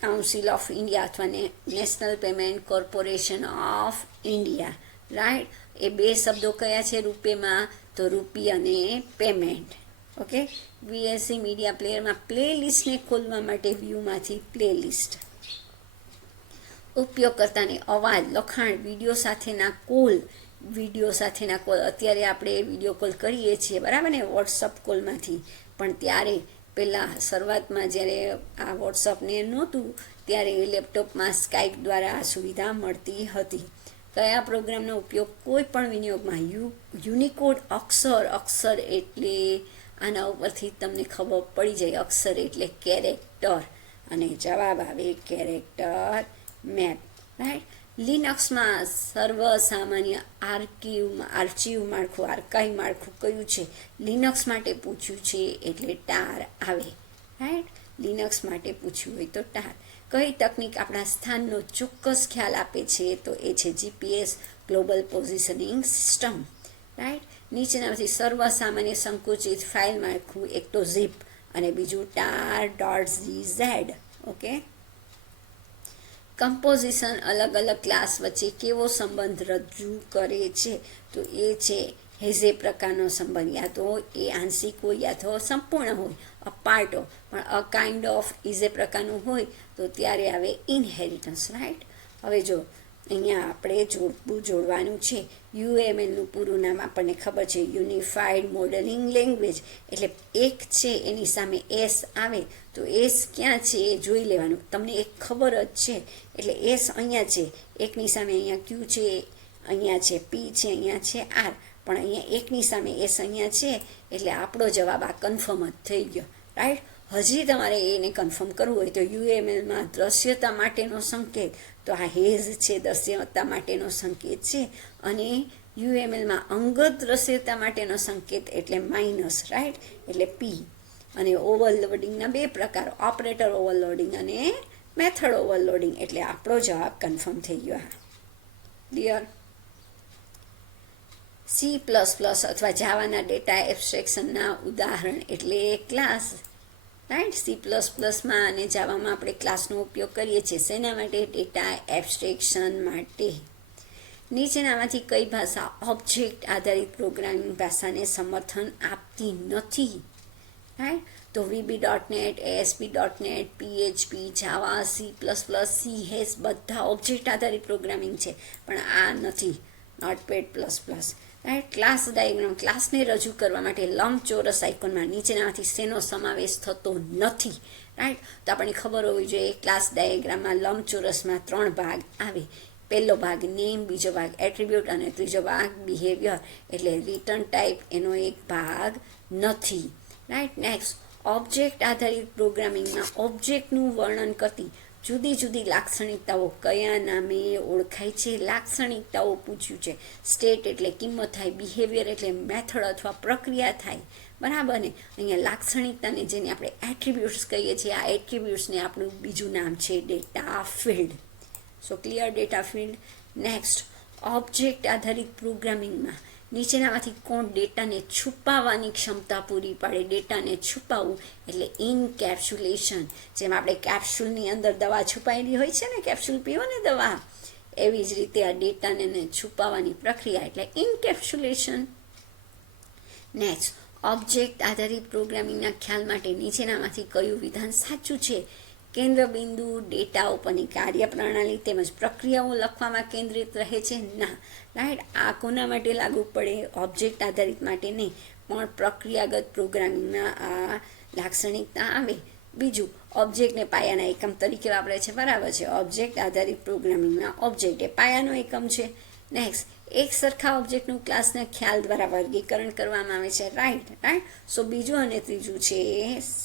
council of India અથવા national payment corporation of India, right? એ બે શબ્દો કયા છે રૂપેમાં? તો રૂપી અને પેમેન્ટ. ઓકે, VLC મીડિયા પ્લેયરમાં પ્લેલિસ્ટને ખોલવા માટે વ્યૂમાંથી પ્લેલિસ્ટ. ઉપયોગકર્તાને અવાજ, લખાણ, વિડીયો સાથેના કોલ. અત્યારે આપણે વિડીયો કોલ કરીએ છીએ, બરાબર ને, વોટ્સઅપ કોલમાંથી. પણ ત્યારે પહેલાં શરૂઆતમાં જ્યારે આ વોટ્સઅપને નહોતું ત્યારે લેપટોપમાં સ્કાઇપ દ્વારા આ સુવિધા મળતી હતી. કયા પ્રોગ્રામનો ઉપયોગ કોઈ પણ વિનિયોગમાં યુનિકોડ અક્ષર એટલે આના ઉપરથી તમને ખબર પડી જાય, અક્ષર એટલે કેરેક્ટર, અને જવાબ આવે કેરેક્ટર મેપ, રાઈટ. લિનક્સમાં સર્વસામાન્ય આર્ચીવ માળખું કયું છે? લિનક્સ માટે પૂછ્યું છે એટલે ટાર આવે, રાઈટ. લિનક્સ માટે પૂછ્યું હોય તો ટાર. કઈ તકનીક આપણા સ્થાનનો ચોક્કસ ખ્યાલ આપે છે? તો એ છે GPS, global positioning system, right. નીચેનામાંથી સર્વસામાન્ય સંકુચિત ફાઇલ માળખું, એક તો ઝીપ અને બીજું tar.gz, ઓકે. કમ્પોઝિશન અલગ અલગ ક્લાસ વચ્ચે કેવો સંબંધ રજૂ કરે છે? તો એ છે હેઝે પ્રકારનો સંબંધ, યા તો એ આંશિક હોય યા તો સંપૂર્ણ હોય, અ પાર્ટ ઓફ. પણ અ કાઇન્ડ ઓફ ઇઝે પ્રકારનું હોય તો ત્યારે આવે ઇનહેરિટન્સ, રાઈટ. હવે જો અહીંયા આપણે જોડવાનું છે. યુએમએલનું પૂરું નામ આપણને ખબર છે, યુનિફાઈડ મોડેલિંગ લેંગ્વેજ. એટલે એક છે એની સામે એસ આવે તો એસ ક્યાં છે એ જોઈ લેવાનું. તમને એક ખબર જ છે એટલે એસ અહીંયા છે, એકની સામે અહીંયા ક્યુ છે, અહીંયા છે પી છે, અહીંયા છે આર, પણ અહીંયા એકની સામે એસ અહીંયા છે એટલે આપણો જવાબ આ કન્ફર્મ જ થઈ ગયો, રાઈટ. હજી તમારે એને કન્ફર્મ કરવું હોય તો યુએમએલમાં દ્રશ્યતા માટેનો સંકેત, તો આ હેઝ છે દ્રશ્યતા માટેનો સંકેત છે, અને યુએમએલમાં અંગત દ્રશ્યતા માટેનો સંકેત એટલે માઇનસ, રાઈટ, એટલે પી. અને ઓવરલોડિંગના બે પ્રકાર, ઓપરેટર ઓવરલોડિંગ અને મેથડ ઓવરલોડિંગ, એટલે આપણો જવાબ કન્ફર્મ થઈ ગયો. ક્લિયર. C++ અથવા જાવાના ડેટા એબ્સ્ટ્રેક્શનના ઉદાહરણ એટલે ક્લાસ, રાઈટ. C++માં અને જાવામાં આપણે ક્લાસનો ઉપયોગ કરીએ છીએ. શેના માટે? ડેટા એબ્સ્ટ્રેક્શન માટે. નીચેનામાંથી કઈ ભાષા ઓબ્જેક્ટ આધારિત પ્રોગ્રામિંગ ભાષાને સમર્થન આપતી નથી? રાઈટ. તો VB.NET, ASP.NET, PHP, જાવા, C++, C#, બધા ઓબ્જેક્ટ આધારિત પ્રોગ્રામિંગ છે, પણ આ નથી, Notepad plus plus, right. Class diagram, ક્લાસને રજૂ કરવા માટે લંબચોરસ આઇકોનમાં નીચેનામાંથી શેનો સમાવેશ થતો નથી? રાઈટ. તો આપણને ખબર હોવી જોઈએ ક્લાસ ડાયાગ્રામમાં લંબચોરસમાં 3 ભાગ આવે. પહેલો ભાગ નેમ, બીજો ભાગ એટ્રીબ્યુટ અને ત્રીજો ભાગ બિહેવિયર, એટલે રિટર્ન ટાઈપ એનો એક ભાગ નથી, રાઈટ. નેક્સ્ટ, ઓબ્જેક્ટ આધારિત પ્રોગ્રામિંગમાં ઓબ્જેક્ટનું વર્ણન કરતી જુદી જુદી લાક્ષણિકતાઓ કયા નામે ઓળખાય છે? લાક્ષણિકતાઓ પૂછ્યું છે. સ્ટેટ એટલે કિંમત થાય, બિહેવિયર એટલે મેથડ અથવા પ્રક્રિયા થાય, બરાબર ને. અહીંયા લાક્ષણિકતાને જેને આપણે એટ્રીબ્યુટ્સ કહીએ છીએ, આ એટ્રીબ્યુટ્સને આપણું બીજું નામ છે data field. So clear, data field. Next, object આધારિત પ્રોગ્રામિંગમાં નીચેનામાંથી કોણ ડેટાને છુપાવવાની ક્ષમતા પૂરી પાડે? ડેટાને છુપાવવું એટલે ઇનકેપ્સ્યુલેશન. જેમ આપણે કેપ્સ્યુલની અંદર દવા છુપાયેલી હોય છે ને, કેપ્સ્યુલ પીવો ને દવા, એવી જ રીતે આ ડેટાને છુપાવવાની પ્રક્રિયા એટલે ઇનકેપ્સ્યુલેશન. નેક્સ્ટ, ઓબ્જેક્ટ આધારિત પ્રોગ્રામિંગના ખ્યાલ માટે નીચેનામાંથી કયું વિધાન સાચું છે? કેન્દ્ર બિંદુ ડેટા ઉપરની કાર્યપ્રણાલી તેમજ પ્રક્રિયાઓ લખવામાં કેન્દ્રિત રહે છે? ના, રાઈટ. આ કોના માટે લાગુ પડે? ઓબ્જેક્ટ આધારિત માટે નહીં, પણ પ્રક્રિયાગત પ્રોગ્રામિંગમાં આ લાક્ષણિકતા આવે. બીજું, ઓબ્જેક્ટને પાયાના એકમ તરીકે વાપરે છે, બરાબર છે. ઓબ્જેક્ટ આધારિત પ્રોગ્રામિંગમાં ઓબ્જેક્ટ એ પાયાનો એકમ છે. નેક્સ્ટ, એક સરખા ઓબ્જેક્ટનું ક્લાસના ખ્યાલ દ્વારા વર્ગીકરણ કરવામાં આવે છે, રાઈટ. સો બીજું અને ત્રીજું છે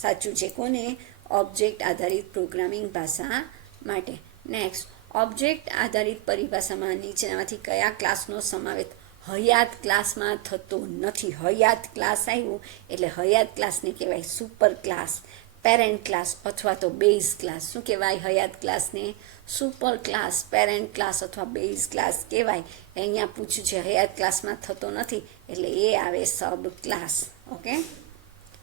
સાચું છે. કોને? ઓબ્જેક્ટ આધારિત પ્રોગ્રામિંગ ભાષા માટે. નેક્સ્ટ, ઓબ્જેક્ટ આધારિત પરિભાષામાં નીચેનામાંથી કયા ક્લાસનો સમાવેશ હયાત ક્લાસમાં થતો નથી? હયાત ક્લાસ આવ્યું એટલે હયાત ક્લાસને કહેવાય સુપર ક્લાસ, પેરેન્ટ ક્લાસ અથવા તો બેઝ ક્લાસ. શું કહેવાય હયાત ક્લાસને? સુપર ક્લાસ, પેરેન્ટ ક્લાસ અથવા બેઝ ક્લાસ કહેવાય. અહીંયા પૂછ્યું છે હયાત ક્લાસમાં થતો નથી એટલે એ આવે સબ ક્લાસ, ઓકે.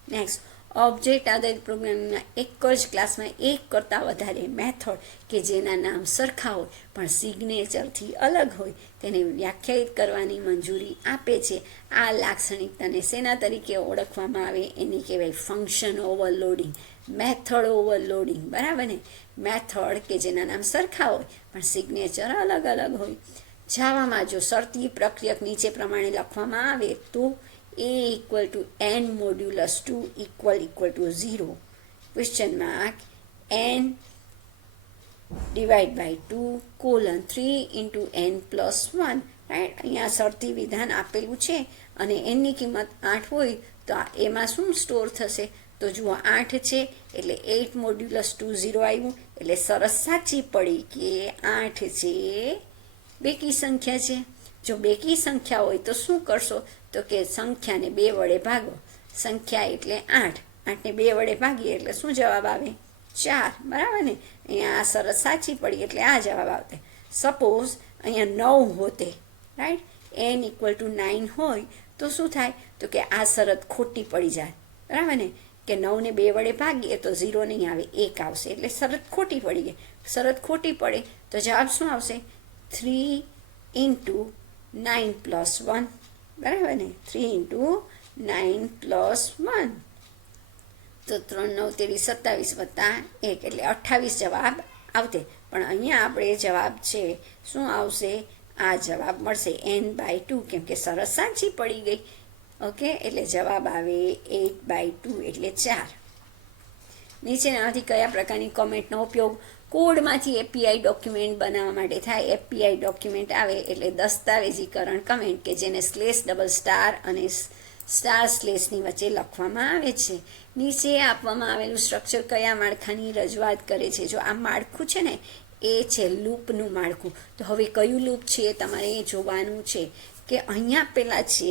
નેક્સ્ટ, ઓબ્જેક્ટ આધારિત પ્રોગ્રામિંગમાં એક જ ક્લાસમાં એક કરતાં વધારે મેથડ કે જેના નામ સરખા હોય પણ સિગ્નેચરથી અલગ હોય તેને વ્યાખ્યાયિત કરવાની મંજૂરી આપે છે. આ લાક્ષણિકતાને શેના તરીકે ઓળખવામાં આવે? એને કહેવાય ફંક્શન ઓવરલોડિંગ, મેથડ ઓવરલોડિંગ, બરાબર ને. મેથડ કે જેના નામ સરખા હોય પણ સિગ્નેચર અલગ અલગ હોય. જાવામાં જો શરતી પ્રક્રિયક નીચે પ્રમાણે લખવામાં આવે તો a equal to n modulus 2 equal to 0, question mark n divide by 2 colon 3 into n plus 1, right. અહીંયા શરતી વિધાન આપેલું છે અને એની કિંમત 8 હોય તો એમાં શું સ્ટોર થશે? તો જુઓ 8 છે એટલે 8 મોડ્યુલસ 2 0 આવ્યું, એટલે સરસ સાચી પડી કે 8 છે બેકી સંખ્યા છે. જો બેકી સંખ્યા હોય તો શું કરશો? તો કે સંખ્યાને 2 વડે ભાગો. સંખ્યા એટલે 8, 8ને 2 વડે ભાગીએ એટલે શું જવાબ આવે? 4, બરાબર ને. અહીંયા આ શરત સાચી પડી એટલે આ જવાબ આવતે. સપોઝ અહીંયા 9 હોતે, રાઈટ, n ઇક્વલ ટુ 9 હોય તો શું થાય? તો કે આ શરત ખોટી પડી જાય, બરાબર ને, કે 9ને 2 વડે ભાગીએ તો 0 નહીં આવે, 1 આવશે, એટલે શરત ખોટી પડી ગઈ. શરત ખોટી પડે તો જવાબ શું આવશે? 3 ઇન્ટુ 9 પ્લસ 1, બરાબર ને, 3 ઇન્ટુ 9 પ્લસ 1, તો 3 9 23 27 વત્તા 1 એટલે 28 જવાબ આવતે. પણ અહીંયા આપણે જવાબ છે શું આવશે? આ જવાબ મળશે n/2, કેમ કે શરત સાચી પડી ગઈ. ઓકે, એટલે જવાબ આવે 8/2 એટલે 4. નીચેનામાંથી કયા પ્રકારની કોમેન્ટનો ઉપયોગ કોડમાંથી એપીઆઈ ડોક્યુમેન્ટ બનાવવા માટે થાય? એપીઆઈ ડોક્યુમેન્ટ આવે એટલે દસ્તાવેજીકરણ કમેન્ટ કે જેને સ્લેશ ડબલ સ્ટાર અને સ્ટાર સ્લેશની વચ્ચે લખવામાં આવે છે. નીચે આપવામાં આવેલું સ્ટ્રક્ચર કયા માળખાની રજૂઆત કરે છે? જો આ માળખું છે ને એ છે લૂપનું માળખું. તો હવે કયું લૂપ છે તમારે એ જોવાનું છે કે અહીંયા પહેલાં છે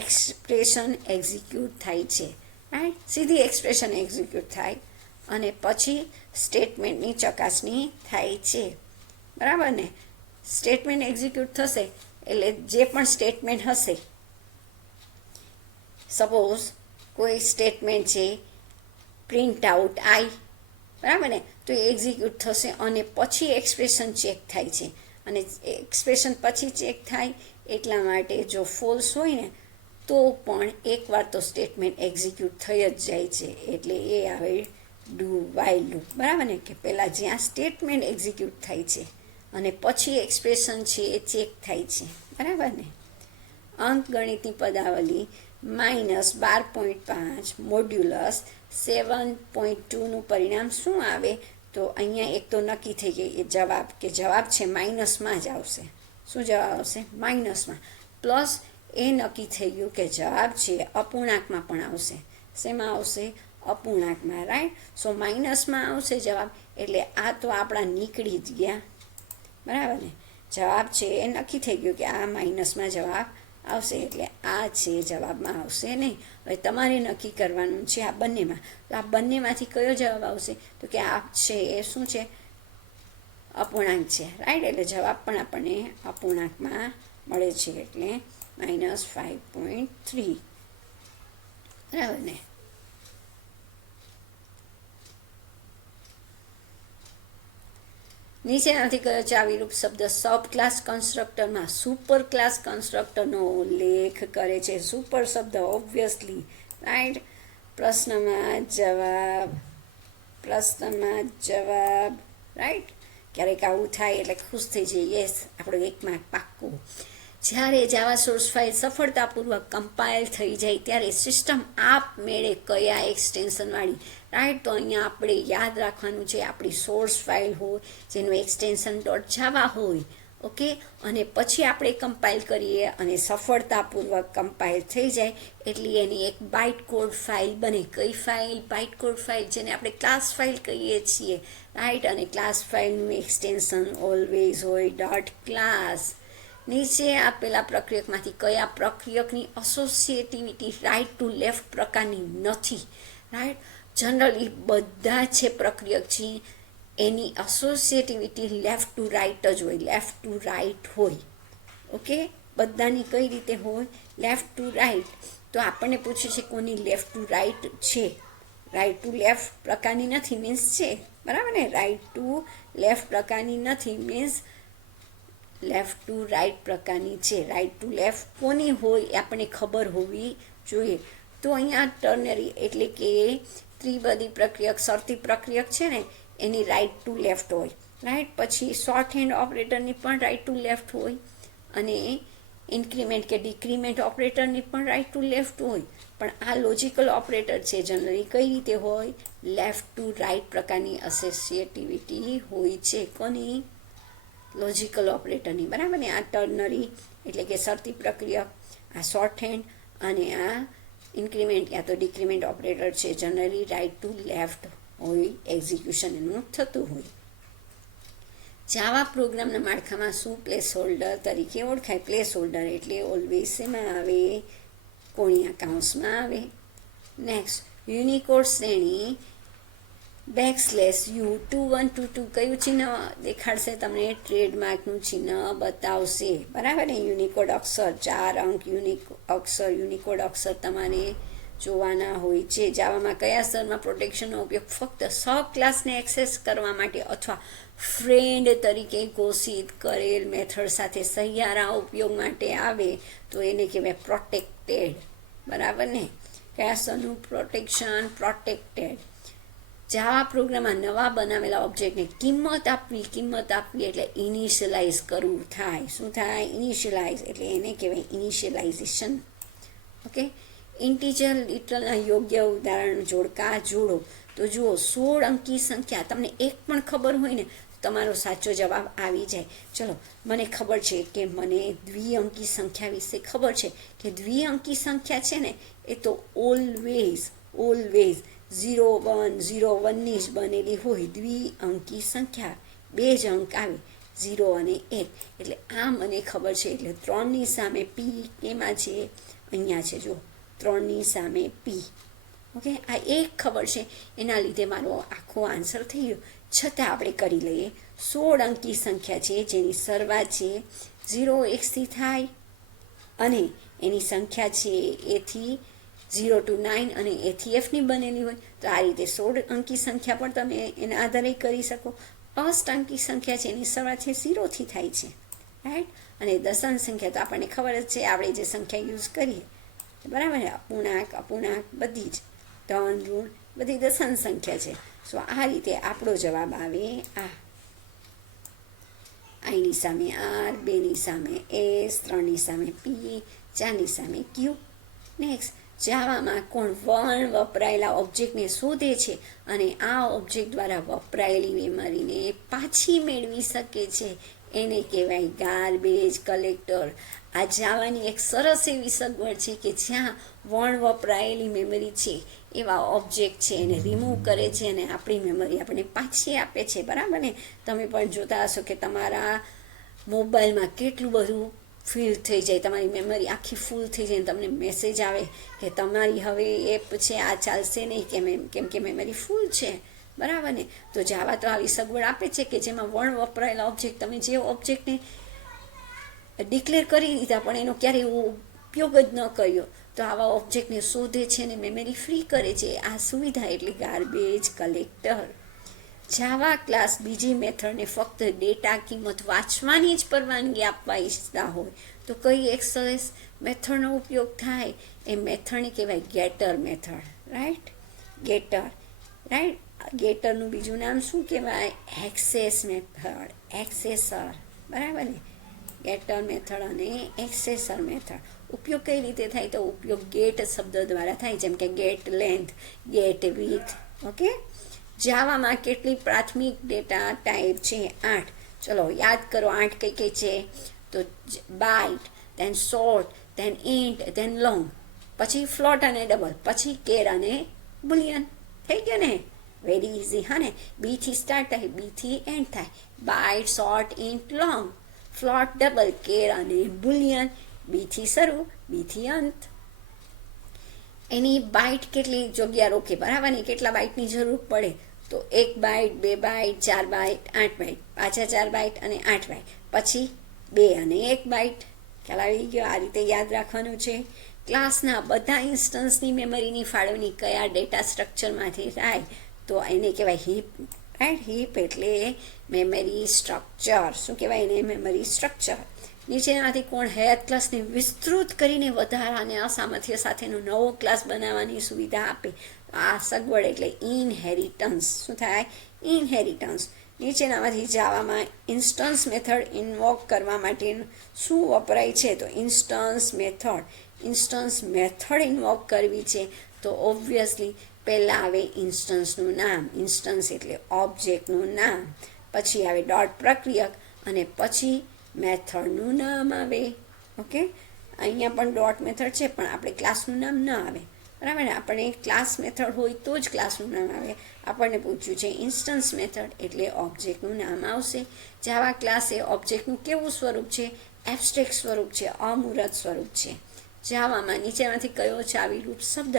એક્સપ્રેશન એક્ઝિક્યુટ થાય છે, રાઈટ, સીધી એક્સપ્રેશન એક્ઝિક્યુટ થાય અને પછી સ્ટેટમેન્ટની ચકાસણી થાય છે, બરાબર ને. સ્ટેટમેન્ટ એક્ઝિક્યુટ થશે એટલે જે પણ સ્ટેટમેન્ટ હશે, સપોઝ કોઈ સ્ટેટમેન્ટ છે પ્રિન્ટ આઉટ આઈ, બરાબર ને, તો એ એક્ઝિક્યુટ થશે અને પછી એક્સપ્રેશન ચેક થાય છે. અને એક્સપ્રેશન પછી ચેક થાય એટલા માટે જો ફોલ્સ હોય ને તો પણ એકવાર તો સ્ટેટમેન્ટ એક્ઝિક્યુટ થઈ જ જાય છે, એટલે એ આવે ડુ વાઇલ લૂપ, બરાબર ને, કે પહેલાં જ્યાં સ્ટેટમેન્ટ એક્ઝિક્યુટ થાય છે અને પછી એક્સપ્રેશન છે એ ચેક થાય છે, બરાબર ને. અંકગણિતની પદાવલી -12.5 મોડ્યુલસ 7.2નું પરિણામ શું આવે? તો અહીંયા એક તો નક્કી થઈ ગઈ એ જવાબ, કે જવાબ છે માઇનસમાં જ આવશે. શું જવાબ આવશે? માઇનસમાં. પ્લસ એ નક્કી થઈ ગયું કે જવાબ છે અપૂર્ણાંકમાં પણ આવશે. શેમાં આવશે? અપૂર્ણાંકમાં, રાઈટ. સો માઇનસમાં આવશે જવાબ, એટલે આ તો આપણા નીકળી જ ગયા, બરાબર ને. જવાબ છે એ નક્કી થઈ ગયું કે આ માઇનસમાં જવાબ આવશે, એટલે આ છે જવાબમાં આવશે નહીં. હવે તમારે નક્કી કરવાનું છે આ બંનેમાં. તો આ બંનેમાંથી કયો જવાબ આવશે? તો કે આ છે એ શું છે? અપૂર્ણાંક છે, રાઈટ. એટલે જવાબ પણ આપણને અપૂર્ણાંકમાં મળે છે, એટલે -5.3, બરાબર ને. નીચેનાથી કયો ચાવીરૂપ શબ્દ સબ ક્લાસ કન્સ્ટ્રક્ટરમાં સુપર ક્લાસ કન્સ્ટ્રક્ટરનો ઉલ્લેખ કરે છે? સુપર શબ્દ ઓબ્વિયસલી, રાઈટ. પ્રશ્નમાં જવાબ, રાઈટ. ક્યારેક આવું થાય એટલે ખુશ થઈ જઈએ, યસ, આપણો 1 માર્ક પાક્કું. જ્યારે જાવા સોર્સ ફાઇલ સફળતાપૂર્વક કમ્પાઇલ થઈ જાય ત્યારે સિસ્ટમ આપમેળે કયા એક્સટેન્શનવાળી, રાઈટ. તો અહીંયા આપણે યાદ રાખવાનું છે આપણી સોર્સ ફાઇલ હોય જેનું એક્સટેન્શન .java હોય, ઓકે, અને પછી આપણે કમ્પાઇલ કરીએ અને સફળતાપૂર્વક કમ્પાઇલ થઈ જાય એટલે એની એક બાઇટ કોડ ફાઇલ બને. કઈ ફાઇલ? બાઇટ કોડ ફાઇલ, જેને આપણે ક્લાસ ફાઇલ કહીએ છીએ, રાઈટ. અને ક્લાસ ફાઇલનું એક્સટેન્શન ઓલવેઝ હોય .class. નીચે આપેલા પ્રક્રિયકમાંથી કયા પ્રક્રિયકની એસોસિએટિવિટી રાઇટ ટુ લેફ્ટ પ્રકારની નથી? રાઈટ. જનરલી બધા છે પ્રક્રિયક છે એની એસોસિએટિવિટી લેફ્ટ ટુ રાઇટ જ હોય, લેફ્ટ ટુ રાઇટ હોય, ઓકે. બધાની કઈ રીતે હોય? Left to right. તો આપણને પૂછે છે કોની લેફ્ટ ટુ રાઇટ છે? રાઇટ ટુ લેફ્ટ પ્રકારની નથી મીન્સ છે, બરાબર ને. રાઇટ ટુ લેફ્ટ પ્રકારની નથી મીન્સ લેફ્ટ ટુ રાઇટ પ્રકારની છે. રાઇટ ટુ લેફ્ટ કોની હોય એ આપણને ખબર હોવી જોઈએ. તો અહીંયા ટર્નરી એટલે કે ત્રિપદી પ્રક્રિયક, શરતી પ્રક્રિયક છે ને એની રાઇટ ટુ લેફ્ટ હોય, રાઈટ. પછી શોર્ટ હેન્ડ ઓપરેટરની પણ રાઇટ ટુ લેફ્ટ હોય અને ઇન્ક્રીમેન્ટ કે ડિક્રીમેન્ટ ઓપરેટરની પણ રાઇટ ટુ લેફ્ટ હોય, પણ આ લોજિકલ ઓપરેટર છે જનરલી કઈ રીતે હોય, લેફ્ટ ટુ રાઇટ પ્રકારની એસોસિએટિવિટી હોય છે. કોની? લોજિકલ ઓપરેટરની. બરાબર ને? આ ટર્નરી એટલે કે શરતી પ્રક્રિયા, આ શોર્ટ હેન્ડ અને આ ઇન્ક્રીમેન્ટ યા તો ડિક્રીમેન્ટ ઓપરેટર છે જનરલી રાઇટ ટુ લેફ્ટ હોય, એક્ઝિક્યુશન એનું થતું હોય. જાવા પ્રોગ્રામના માળખામાં શું પ્લેસ હોલ્ડર તરીકે ઓળખાય? પ્લેસ હોલ્ડર એટલે ઓલવેઝ શેમાં આવે? કોણિયા કૌંસમાં આવે. નેક્સ્ટ, યુનિકોડ શ્રેણી \U2122 કયું ચિહ્ન દેખાડશે તમને? ટ્રેડમાર્કનું ચિહ્ન બતાવશે. બરાબર ને? યુનિકોડ અક્ષર 4 અંક યુનિકોડ અક્ષર તમારે જોવાના હોય છે. જાવામાં કયા સ્તરમાં પ્રોટેક્શનનો ઉપયોગ ફક્ત સબ ક્લાસને એક્સેસ કરવા માટે અથવા ફ્રેન્ડ તરીકે ઘોષિત કરેલ મેથડ સાથે સહિયારા ઉપયોગ માટે આવે તો એને કહેવાય પ્રોટેક્ટેડ. બરાબર ને? કયા સ્તરનું પ્રોટેક્શન? પ્રોટેક્ટેડ. જાવા પ્રોગ્રામમાં નવા બનાવેલા ઓબ્જેક્ટને કિંમત આપવી એટલે ઇનિશિયલાઇઝ કરવું થાય. શું થાય? ઇનિશિયલાઇઝ એટલે એને કહેવાય ઇનિશિયલાઇઝેશન. ઓકે. ઇન્ટીજર લિટરના યોગ્ય ઉદાહરણ જોડકા જોડો. તો જુઓ, 16 અંકી સંખ્યા તમને એક પણ ખબર હોય ને તમારો સાચો જવાબ આવી જાય. ચલો, મને ખબર છે કે મને દ્વિઅંકી સંખ્યા વિશે ખબર છે કે દ્વિઅંકી સંખ્યા છે ને એ તો ઓલવેઝ 0 1 0 1ની જ બનેલી હોય. દ્વિઅંકી સંખ્યા 2 જ અંક આવે, 0 અને 1. એટલે આ મને ખબર છે. એટલે 3ની સામે પી કેમાં છે? અહીંયા છે. જો, 3ની સામે પી. ઓકે, આ એક ખબર છે, એના લીધે મારો આખો આન્સર થઈ ગયો. છતાં આપણે કરી લઈએ. 16 અંકી સંખ્યા છે જેની શરૂઆત છે 0 1થી થાય અને એની સંખ્યા છે એથી 0 to 9 અને એથી એફની બનેલી હોય. તો આ રીતે 16 અંકી સંખ્યા પણ તમે એના આધારે કરી શકો. ફર્સ્ટ અંકી સંખ્યા છે એની શરૂઆત છે 0થી થાય છે, રાઈટ. અને દશાંશ સંખ્યા તો આપણને ખબર જ છે, આપણે જે સંખ્યા યુઝ કરીએ. બરાબર ને? અપૂર્ણાંક બધી જ ધન ઋણ બધી દશાંશ સંખ્યા છે. સો આ રીતે આપણો જવાબ આવે આ. આઈની સામે આર, 2ની સામે એસ, 3ની સામે પી, 4ની સામે ક્યુ. નેક્સ્ટ, જાવામાં કોણ વર્ણ વપરાયેલા ઓબ્જેક્ટને શોધે છે અને આ ઓબ્જેક્ટ દ્વારા વપરાયેલી મેમરીને પાછી મેળવી શકે છે એને કહેવાય ગાર્બેજ કલેક્ટર. આ જાવાની એક સરસ એવી સગવડ છે કે જ્યાં વર્ણ વપરાયેલી મેમરી છે એવા ઓબ્જેક્ટ છે એને રિમૂવ કરે છે અને આપણી મેમરી આપણને પાછી આપે છે. બરાબર ને? તમે પણ જોતા હશો કે તમારા મોબાઈલમાં કેટલું બધું ફિલ થઈ જાય, તમારી મેમરી આખી ફૂલ થઈ જાય, તમને મેસેજ આવે કે તમારી હવે એપ છે આ ચાલશે નહીં કેમ કે મેમરી ફૂલ છે. બરાબર ને? તો જાવા તો આવી સગવડ આપે છે કે જેમાં વર્ણ વપરાયેલા ઓબ્જેક્ટ, તમે જે ઓબ્જેક્ટને ડિક્લેર કરી દીધા પણ એનો ક્યારેય ઉપયોગ જ ન કર્યો, તો આવા ઓબ્જેક્ટને શોધે છે અને મેમરી ફ્રી કરે છે. આ સુવિધા એટલે ગાર્બેજ કલેક્ટર. જાવા ક્લાસ બીજી મેથડને ફક્ત ડેટા કિંમત વાંચવાની જ પરવાનગી આપવા ઈચ્છતા હોય તો કઈ એક્સેસ મેથડનો ઉપયોગ થાય? એ મેથડને કહેવાય getter method, right. Getter, right. ગેટરનું બીજું નામ શું કહેવાય? Access method, accessor. બરાબર ને? ગેટર મેથડ અને એક્સેસર મેથડ. ઉપયોગ કઈ રીતે થાય? તો ઉપયોગ ગેટ શબ્દ દ્વારા થાય, જેમ કે get length, get width. Okay. જાવામાં કેટલી પ્રાથમિક ડેટા ટાઈપ છે? 8. ચલો યાદ કરો 8 કઈ કઈ છે? તો byte, then short, then int, then long, પછી ફ્લોટ અને ડબલ, પછી કેર અને બુલિયન. થઈ ગયો ને? Very easy. હા ને? બીથી સ્ટાર્ટ થાય, બીથી એન્ડ થાય. Byte, short, int, long, float, double, char અને બુલિયન. બીથી શરૂ, બીથી અંત. એની બાઇટ કેટલી જગ્યા રોકે? બરાબર ને? કેટલા બાઇટની જરૂર પડે? તો 1 બાઇટ, 2 બાઇટ, 4 બાઇટ, 8 બાઇટ, પાછા 4 બાઇટ અને 8 બાઇટ, પછી 2 અને 1 બાઇટ. ખ્યાલ આવી ગયો? આ રીતે યાદ રાખવાનું છે. ક્લાસના બધા ઇન્સ્ટન્સની મેમરીની ફાળવણી કયા ડેટા સ્ટ્રક્ચરમાંથી થાય? તો એને કહેવાય હીપ, રાઈટ. હીપ એટલે મેમરી સ્ટ્રક્ચર. શું કહેવાય એને? Memory structure. નીચેનામાંથી કોણ હયાત ક્લાસને વિસ્તૃત કરીને વધારા અને અસામર્થ્ય સાથેનો નવો ક્લાસ બનાવવાની સુવિધા આપે? આ સગવડ એટલે ઇનહેરિટન્સ. શું થાય? ઇનહેરિટન્સ. નીચેનામાંથી જાવામાં ઇન્સ્ટન્સ મેથડ ઇન્વોક કરવા માટે શું વપરાય છે? તો ઇન્સ્ટન્સ મેથડ ઇન્વોક કરવી છે તો ઓબ્વિયસલી પહેલાં આવે ઇન્સ્ટન્સનું નામ, ઇન્સ્ટન્સ એટલે ઓબ્જેક્ટનું નામ, પછી આવે ડોટ પ્રક્રિયક અને પછી મેથડનું નામ આવે. ઓકે, અહીંયા પણ ડોટ મેથડ છે પણ આપણે ક્લાસનું નામ ન આવે, બરાબર ને? આપણને ક્લાસ મેથડ હોય તો જ ક્લાસનું નામ આવે. આપણને પૂછ્યું છે ઇન્સ્ટન્સ મેથડ એટલે ઓબ્જેક્ટનું નામ આવશે. જાવા ક્લાસ એ ઓબ્જેક્ટનું કેવું સ્વરૂપ છે? એબ્સ્ટ્રેક્ટ સ્વરૂપ છે, અમૂર્ત સ્વરૂપ છે. જાવામાં નીચેમાંથી કયો ચાવીરૂપ શબ્દ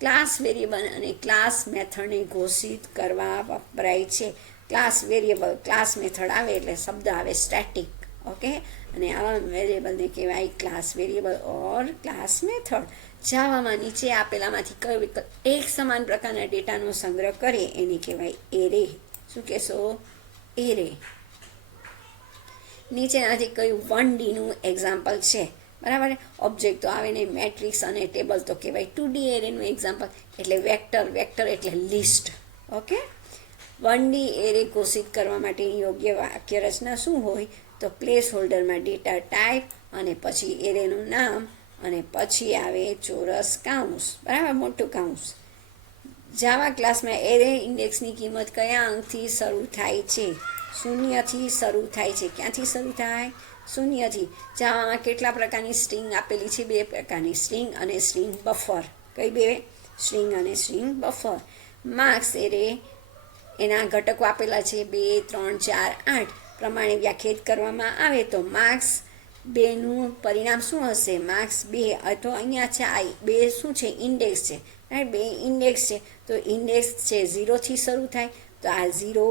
ક્લાસ વેરિયેબલ અને ક્લાસ મેથડને ઘોષિત કરવા વપરાય છે? ક્લાસ વેરિયેબલ, ક્લાસ મેથડ આવે એટલે શબ્દ આવે સ્ટેટિક. ઓકે, અને આવા વેરિયેબલને કહેવાય ક્લાસ વેરિયેબલ ઓર ક્લાસ મેથડ. જાવામાં નીચે આપેલામાંથી કયો વિકલ્પ એક સમાન પ્રકારના ડેટાનો સંગ્રહ કરે એને કહેવાય એરે. શું કહેશો? એરે. નીચેનાથી કયું 1D નું એક્ઝામ્પલ છે? બરાબર, ઓબ્જેક્ટ તો આવે ને, મેટ્રિક્સ અને ટેબલ તો કહેવાય 2D એરેનું એક્ઝામ્પલ, એટલે વેક્ટર એટલે લિસ્ટ. ઓકે, 1D એરે ઘોષિત કરવા માટેની યોગ્ય વાક્ય રચના શું હોય? તો પ્લેસ હોલ્ડરમાં ડેટા ટાઈપ અને પછી એરેનું નામ અને પછી આવે ચોરસ કાઉન્સ, બરાબર, મોટું કાઉન્સ. જાવા ક્લાસમાં એરે ઇન્ડેક્સની કિંમત કયા અંકથી શરૂ થાય છે? 0થી શરૂ થાય છે. ક્યાંથી શરૂ થાય? 0થી. જાવામાં કેટલા પ્રકારની સ્ટ્રિંગ આપેલી છે? 2 પ્રકારની, સ્ટ્રિંગ અને સ્ટ્રિંગ બફર. કઈ 2? સ્ટ્રિંગ અને સ્ટ્રિંગ બફર. માર્ક્સ એરે એના ઘટકો આપેલા છે 2, 3, 4, 8 પ્રમાણે વ્યાખ્યાયિત કરવામાં આવે તો માર્ક્સ 2નું પરિણામ શું હશે? માર્ક્સ 2. તો અહીંયા છે આ 2 શું છે? ઇન્ડેક્સ છે, રાઈટ? 2 ઇન્ડેક્સ છે તો ઇન્ડેક્સ છે 0થી શરૂ થાય તો આ 0,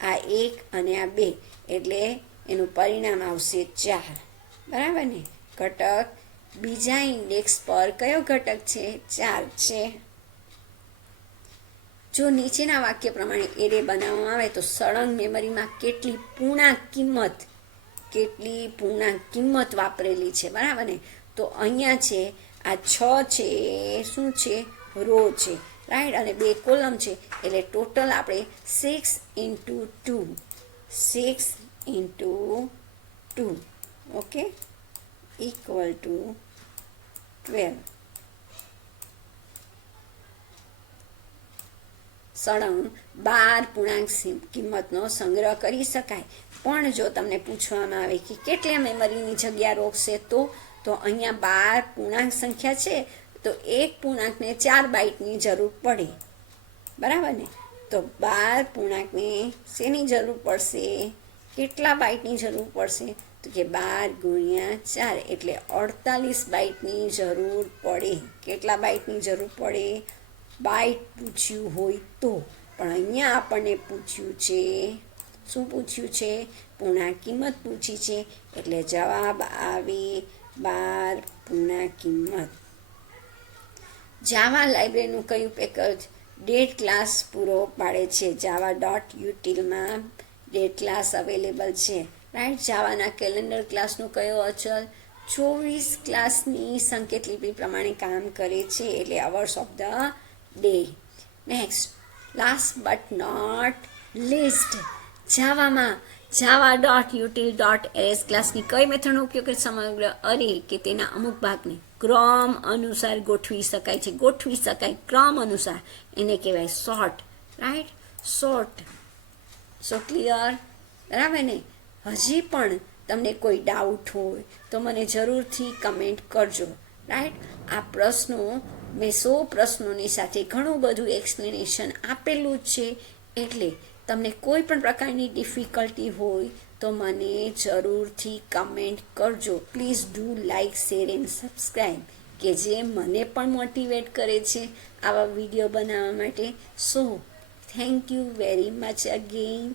આ 1 અને આ 2 એટલે એનું પરિણામ આવશે 4, બરાબર ને? ઘટક બીજા ઇન્ડેક્સ પર કયો ઘટક છે? 4 છે. જો નીચેના વાક્ય પ્રમાણે એરે બનાવવામાં આવે તો સળંગ મેમરીમાં કેટલી પૂર્ણાંક કિંમત વાપરેલી છે, બરાબર ને? તો અહીંયા છે આ 6 છે, શું છે? રો છે, રાઈટ? અને 2 કોલમ છે એટલે ટોટલ આપણે 6 into 2 ઓકે ઇક્વલ ટુ 12. સળંગ 12 પૂર્ણાંક કિંમતનો સંગ્રહ કરી શકાય. પણ જો તમને પૂછવામાં આવે કે કેટલા મેમરીની જગ્યા રોકશે તો અહીંયા 12 પૂર્ણાંક સંખ્યા છે તો એક પૂર્ણાંકને 4 બાઇટની જરૂર પડે, બરાબર ને? તો 12 પૂર્ણાંકને શેની જરૂર પડશે? કેટલા બાઇટની જરૂર પડશે? તો કે 12 ગુણ્યા 4 એટલે 48 બાઇટની જરૂર પડે. કેટલા બાઇટની જરૂર પડે? બાઇટ પૂછ્યું હોય તો. પણ અહીંયા આપણને પૂછ્યું છે, શું પૂછ્યું છે? પૂર્ણાંક કિંમત પૂછી છે એટલે જવાબ આવે 12 પૂર્ણાંક કિંમત. જાવા લાઇબ્રેરીનું કયું પેકેજ ડેટ ક્લાસ પૂરો પાડે છે? જાવા ડોટ યુટિલમાં ડેટ ક્લાસ અવેલેબલ છે, રાઈટ? જાવાના કેલેન્ડર ક્લાસનો કયો અચલ 24 ક્લાસની સંકેત લિપિ પ્રમાણે કામ કરે છે એટલે hours of the day. Next, last but not least, જાવામાં Java dot util dot arrays ક્લાસની કઈ મેથડનો ઉપયોગ કરી સમગ્ર અરે કે તેના અમુક ભાગને ક્રમ અનુસાર ગોઠવી શકાય. ક્રમ અનુસાર એને કહેવાય સોર્ટ, રાઈટ? સોર્ટ. સો ક્લિયર, બરાબર ને? હજી પણ તમને કોઈ ડાઉટ હોય તો મને જરૂરથી કમેન્ટ કરજો, રાઈટ? આ પ્રશ્નો મેં 100 પ્રશ્નોની સાથે ઘણું બધું એક્સપ્લેનેશન આપેલું જ છે એટલે તમને કોઈ પણ પ્રકારની ડિફિકલ્ટી હોય તો મને જરૂરથી કમેન્ટ કરજો. Please do like, share and subscribe કે જે મને પણ મોટિવેટ કરે છે આવા વિડીયો બનાવવા માટે. So thank you very much again.